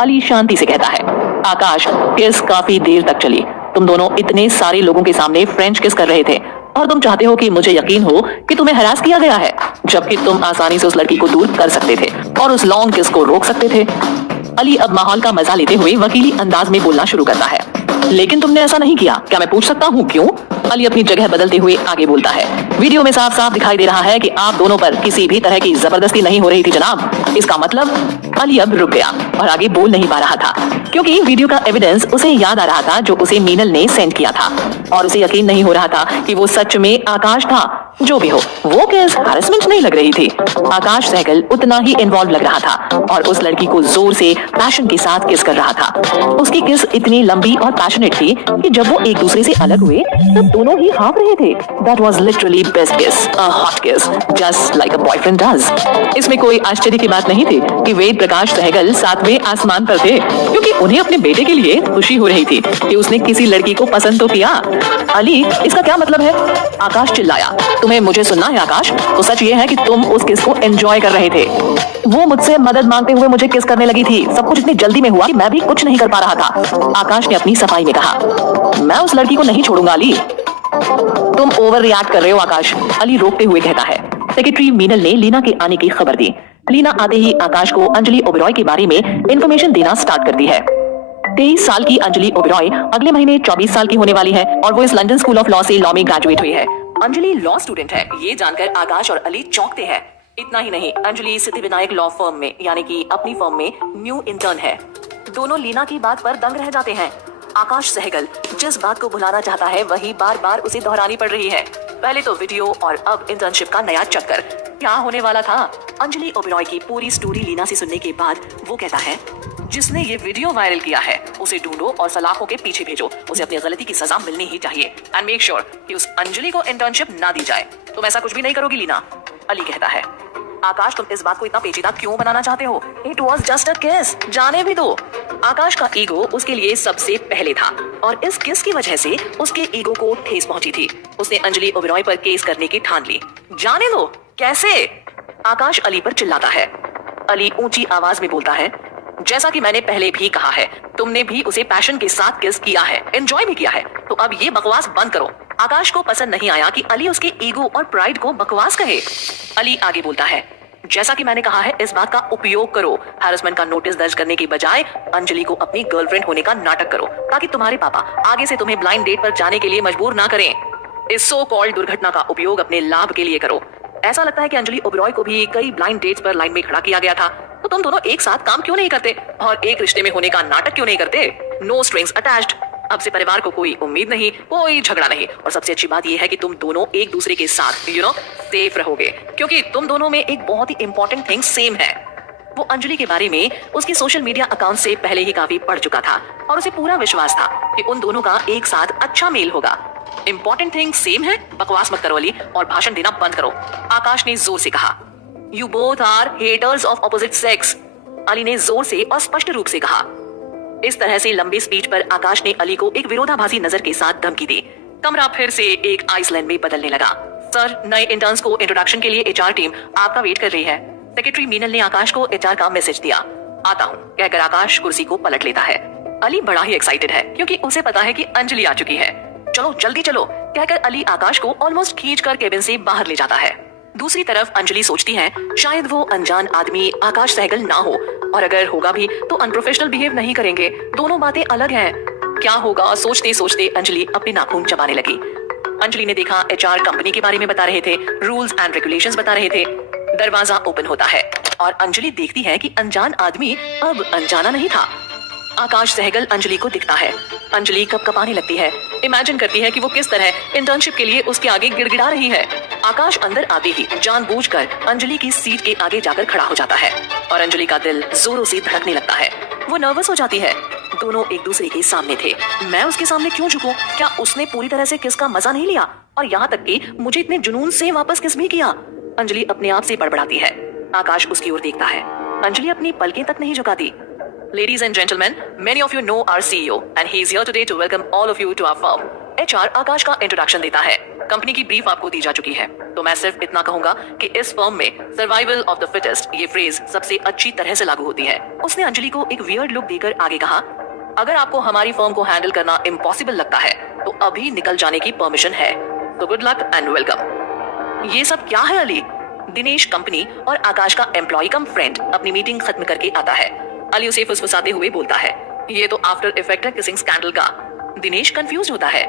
अली शांति से कहता है। आकाश, किस काफी देर तक चली। तुम दोनों इतने सारे लोगों के सामने फ्रेंच किस कर रहे थे और तुम चाहते हो कि मुझे यकीन हो कि तुम्हें हरास किया गया है, जबकि तुम आसानी से उस लड़की को दूर कर सकते थे और उस लॉन्ग किस को रोक सकते थे। अली अब माहौल का मजा लेते हुए वकीली अंदाज में बोलना शुरू करता है। लेकिन तुमने ऐसा नहीं किया, क्या मैं पूछ सकता हूँ क्यों? अली अपनी जगह बदलते हुए आगे बोलता है। वीडियो में साफ साफ दिखाई दे रहा है कि आप दोनों पर किसी भी तरह की जबरदस्ती नहीं हो रही थी जनाब। इसका मतलब? अली अब रुक गया और आगे बोल नहीं पा रहा था, क्योंकि वीडियो का एविडेंस उसे याद आ रहा था जो उसे मीनल ने सेंड किया था और उसे यकीन नहीं हो रहा था कि वो सच में आकाश था। जो भी हो, वो केस हरासमेंट नहीं लग रही थी। आकाश सहगल उतना ही इन्वॉल्व लग रहा था और उस लड़की को जोर से पैशन के साथ किस कर रहा था। उसकी किस इतनी लंबी और पैशनेट थी कि जब वो एक दूसरे से अलग हुए तब दोनों ही हाँफ रहे थे। That was literally best kiss, a hot kiss, just like a boyfriend does. इसमें कोई आश्चर्य की बात नहीं थी कि वेद प्रकाश सहगल सातवें आसमान पर थे, क्योंकि उन्हें अपने बेटे के लिए खुशी हो रही थी कि उसने किसी लड़की को पसंद तो किया। अली, इसका क्या मतलब है? आकाश चिल्लाया। तुम्हें मुझे सुनना है आकाश, तो सच ये है कि तुम उस किस को एंजॉय कर रहे थे। वो मुझसे मदद मांगते हुए मुझे किस करने लगी थी। सब कुछ इतनी जल्दी में हुआ कि मैं भी कुछ नहीं कर पा रहा था। आकाश ने अपनी सफाई में कहा। मैं उस लड़की को नहीं छोड़ूंगा अली। तुम ओवर रिएक्ट कर रहे हो आकाश, अली रोकते हुए कहता है। सेक्रेटरी मीनल ने लीना के आने की खबर दी। लीना आते ही आकाश को अंजलि ओबेरॉय के बारे में इंफॉर्मेशन देना स्टार्ट करती है। 23 साल की अंजलि ओबेरॉय अगले महीने 24 साल की होने वाली है और वो इस लंदन स्कूल ऑफ लॉ से लॉ में ग्रेजुएट हुई है। अंजलि लॉ स्टूडेंट है, ये जानकर आकाश और अली चौंकते हैं। इतना ही नहीं, अंजलि सिद्धिविनायक लॉ फर्म में यानी कि अपनी फर्म में न्यू इंटर्न है। दोनों लीना की बात पर दंग रह जाते हैं। आकाश सहगल जिस बात को भुलाना चाहता है वही बार बार उसे दोहरानी पड़ रही है। पहले तो वीडियो और अब इंटर्नशिप का नया चक्कर। क्या होने वाला था? अंजलि ओबेरॉय की पूरी स्टोरी लीना से सुनने के बाद वो कहता है, जिसने ये वीडियो वायरल किया है उसे ढूंढो और सलाखों के पीछे भेजो। उसे अपनी गलती की सजा मिलनी ही चाहिए एंड मेक श्योर कि उस अंजलि को इंटर्नशिप ना दी जाए। तुम ऐसा कुछ भी नहीं करोगी लीना? अली कहता है। आकाश, तुम इस बात को इतना पेचीदा क्यों बनाना चाहते हो? इट वॉज जस्ट अ किस, जाने भी दो। आकाश का ईगो उसके लिए सबसे पहले था और इस किस की वजह से उसके ईगो को ठेस पहुंची थी। उसने अंजलि ओबेरॉय पर केस करने की ठान ली। जाने दो? कैसे? आकाश अली पर चिल्लाता है। अली ऊंची आवाज में बोलता है, जैसा कि मैंने पहले भी कहा है, तुमने भी उसे पैशन के साथ किस किया है, एंजॉय भी किया है, तो अब ये बकवास बंद करो। आकाश को पसंद नहीं आया कि अली उसके ईगो और प्राइड को बकवास कहे। अली आगे बोलता है, जैसा कि मैंने कहा है, इस बात का उपयोग करो। हैरेसमेंट का नोटिस दर्ज करने की बजाय अंजलि को अपनी गर्लफ्रेंड होने का नाटक करो ताकि तुम्हारे पापा आगे से तुम्हें ब्लाइंड डेट पर जाने के लिए मजबूर ना करें। इस सो कॉल्ड दुर्घटना का उपयोग अपने लाभ के लिए करो। ऐसा लगता है कि अंजलि ओबेरॉय को भी कई ब्लाइंड डेट्स पर लाइन में खड़ा किया गया था, तो तुम दोनों एक साथ काम क्यों नहीं करते और एक रिश्ते में होने का नाटक क्यों नहीं करते? No strings attached. अब से परिवार को कोई उम्मीद नहीं, कोई झगड़ा नहीं, और सबसे अच्छी बात यह है कि तुम दोनों एक दूसरे के साथ सेफ रहोगे, क्योंकि तुम दोनों में एक बहुत ही इंपॉर्टेंट थिंग सेम है। वो अंजलि के बारे में उसके सोशल मीडिया अकाउंट से पहले ही काफी पढ़ चुका था और उसे पूरा विश्वास था कि उन दोनों का एक साथ अच्छा मेल होगा। इंपॉर्टेंट थिंग सेम है, बकवास मत करो अली और भाषण देना बंद करो। आकाश ने जोर से कहा। You both are haters of opposite sex. Ali ने जोर से और स्पष्ट रूप से कहा। इस तरह से लंबी स्पीच पर आकाश ने अली को एक विरोधाभासी नजर के साथ धमकी दी। कमरा फिर से एक आइसलैंड में बदलने लगा। सर, नए इंटर्न्स को इंट्रोडक्शन के लिए एचआर टीम आपका वेट कर रही है। सेक्रेटरी मीनल ने आकाश को एचआर का मैसेज दिया। आता हूँ कहकर आकाश कुर्सी को पलट लेता है। अली बड़ा ही एक्साइटेड है क्योंकि उसे पता है कि अंजलि आ चुकी है। चलो जल्दी चलो कहकर अली आकाश को ऑलमोस्ट खींचकर केबिन से बाहर ले जाता है। दूसरी तरफ अंजलि सोचती है, शायद वो अनजान आदमी आकाश सहगल ना हो, और अगर होगा भी तो अनप्रोफेशनल बिहेव नहीं करेंगे। दोनों बातें अलग हैं। क्या होगा सोचते सोचते अंजलि अपने नाखून चबाने लगी। अंजलि ने देखा एचआर कंपनी के बारे में बता रहे थे, रूल्स एंड रेगुलेशंस बता रहे थे। दरवाजा ओपन होता है और अंजलि देखती है कि अनजान आदमी अब अनजाना नहीं था। आकाश सहगल अंजलि को दिखता है। अंजलि कपकपाने लगती है। इमेजिन करती है कि वो किस तरह इंटर्नशिप के लिए उसके आगे गिड़गिड़ा रही है। आकाश अंदर आते ही जानबूझकर अंजलि की सीट के आगे जाकर खड़ा हो जाता है और अंजलि का दिल जोरों से धड़कने लगता है। वो नर्वस हो जाती है। दोनों एक दूसरे के सामने थे। मैं उसके सामने क्यों झुकूं? क्या उसने पूरी तरह से किस का मजा नहीं लिया और यहाँ तक कि मुझे इतने जुनून से वापस किस भी किया? अंजलि अपने आप से बड़बड़ाती है। आकाश उसकी ओर देखता है। अंजलि अपनी पलकें तक नहीं झुकाती। Ladies and gentlemen, many of you know our CEO and he is here today to welcome all of you to our firm. HR आकाश का इंट्रोडक्शन देता है। कंपनी की ब्रीफ आपको दी जा चुकी है, तो मैं सिर्फ इतना कहूंगा कि इस फर्म में सर्वाइवल ऑफ द फिटेस्ट ये फ्रेज सबसे अच्छी तरह से लागू होती है। उसने अंजलि को एक वियर्ड लुक देकर आगे कहा, अगर आपको हमारी फर्म को हैंडल करना इम्पॉसिबल लगता है तो अभी निकल जाने की परमिशन है। तो गुड लक एंड वेलकम। ये सब क्या है अली? दिनेश कंपनी और आकाश का एम्प्लॉय कम फ्रेंड अपनी मीटिंग खत्म करके आता है। अली उसे फुसफुसाते हुए बोलता है, ये तो आफ्टर इफेक्ट है किसिंग स्कैंडल का। दिनेश कंफ्यूज होता है।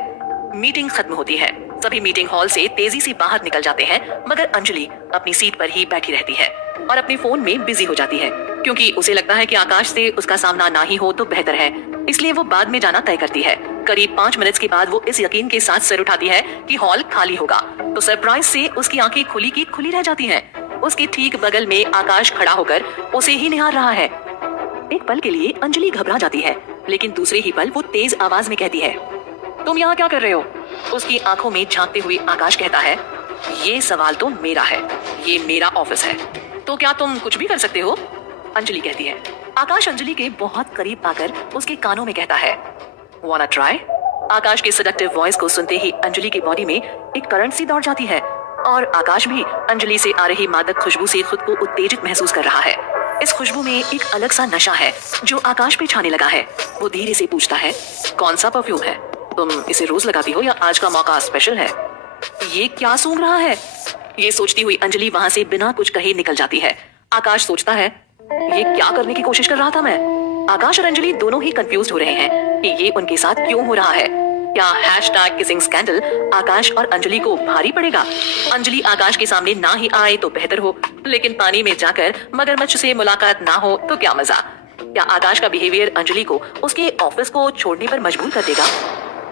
मीटिंग खत्म होती है। सभी मीटिंग हॉल से तेजी से बाहर निकल जाते हैं, मगर अंजलि अपनी सीट पर ही बैठी रहती है और अपने फोन में बिजी हो जाती है, क्योंकि उसे लगता है कि आकाश से उसका सामना ना ही हो तो बेहतर है। इसलिए वो बाद में जाना तय करती है। करीब 5 मिनट के बाद वो इस यकीन के साथ सिर उठाती है कि हॉल खाली होगा, तो सरप्राइज से उसकी आंखें खुली की खुली रह जाती हैं। उसके ठीक बगल में आकाश खड़ा होकर उसे ही निहार रहा है। एक पल के लिए अंजलि घबरा जाती है, लेकिन दूसरे ही पल वो तेज आवाज में कहती है, तुम यहाँ क्या कर रहे हो? उसकी आंखों में झांकते हुए आकाश कहता है, ये सवाल तो मेरा है, ये मेरा ऑफिस है, तो क्या तुम कुछ भी कर सकते हो? अंजलि कहती है। आकाश अंजलि के बहुत करीब आकर उसके कानों में कहता है, वांना ट्राई? आकाश की सेडक्टिव वॉइस को सुनते ही अंजलि की बॉडी में एक करंट सी दौड़ जाती है। और आकाश भी अंजलि से आ रही मादक खुशबू से खुद को उत्तेजित महसूस कर रहा है। इस खुशबू में एक अलग सा नशा है जो आकाश पे छाने लगा है। वो धीरे से पूछता है, कौन सा परफ्यूम है? तुम इसे रोज लगाती हो या आज का मौका स्पेशल है? ये क्या सूंघ रहा है? ये सोचती हुई अंजलि वहां से बिना कुछ कहे निकल जाती है। आकाश सोचता है, ये क्या करने की कोशिश कर रहा था मैं? आकाश और अंजलि दोनों ही कंफ्यूज हो रहे हैं कि ये उनके साथ क्यों हो रहा है। क्या #किसिंग स्कैंडल आकाश और अंजलि को भारी पड़ेगा? अंजलि आकाश के सामने ना ही आए तो बेहतर हो, लेकिन पानी में जाकर मगरमच्छ से मुलाकात ना हो तो क्या मजा। क्या आकाश का बिहेवियर अंजलि को उसके ऑफिस को छोड़ने पर मजबूर कर देगा?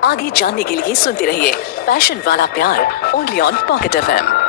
आगे जानने के लिए सुनते रहिए पैशन वाला प्यार ओनली ऑन पॉकेट FM।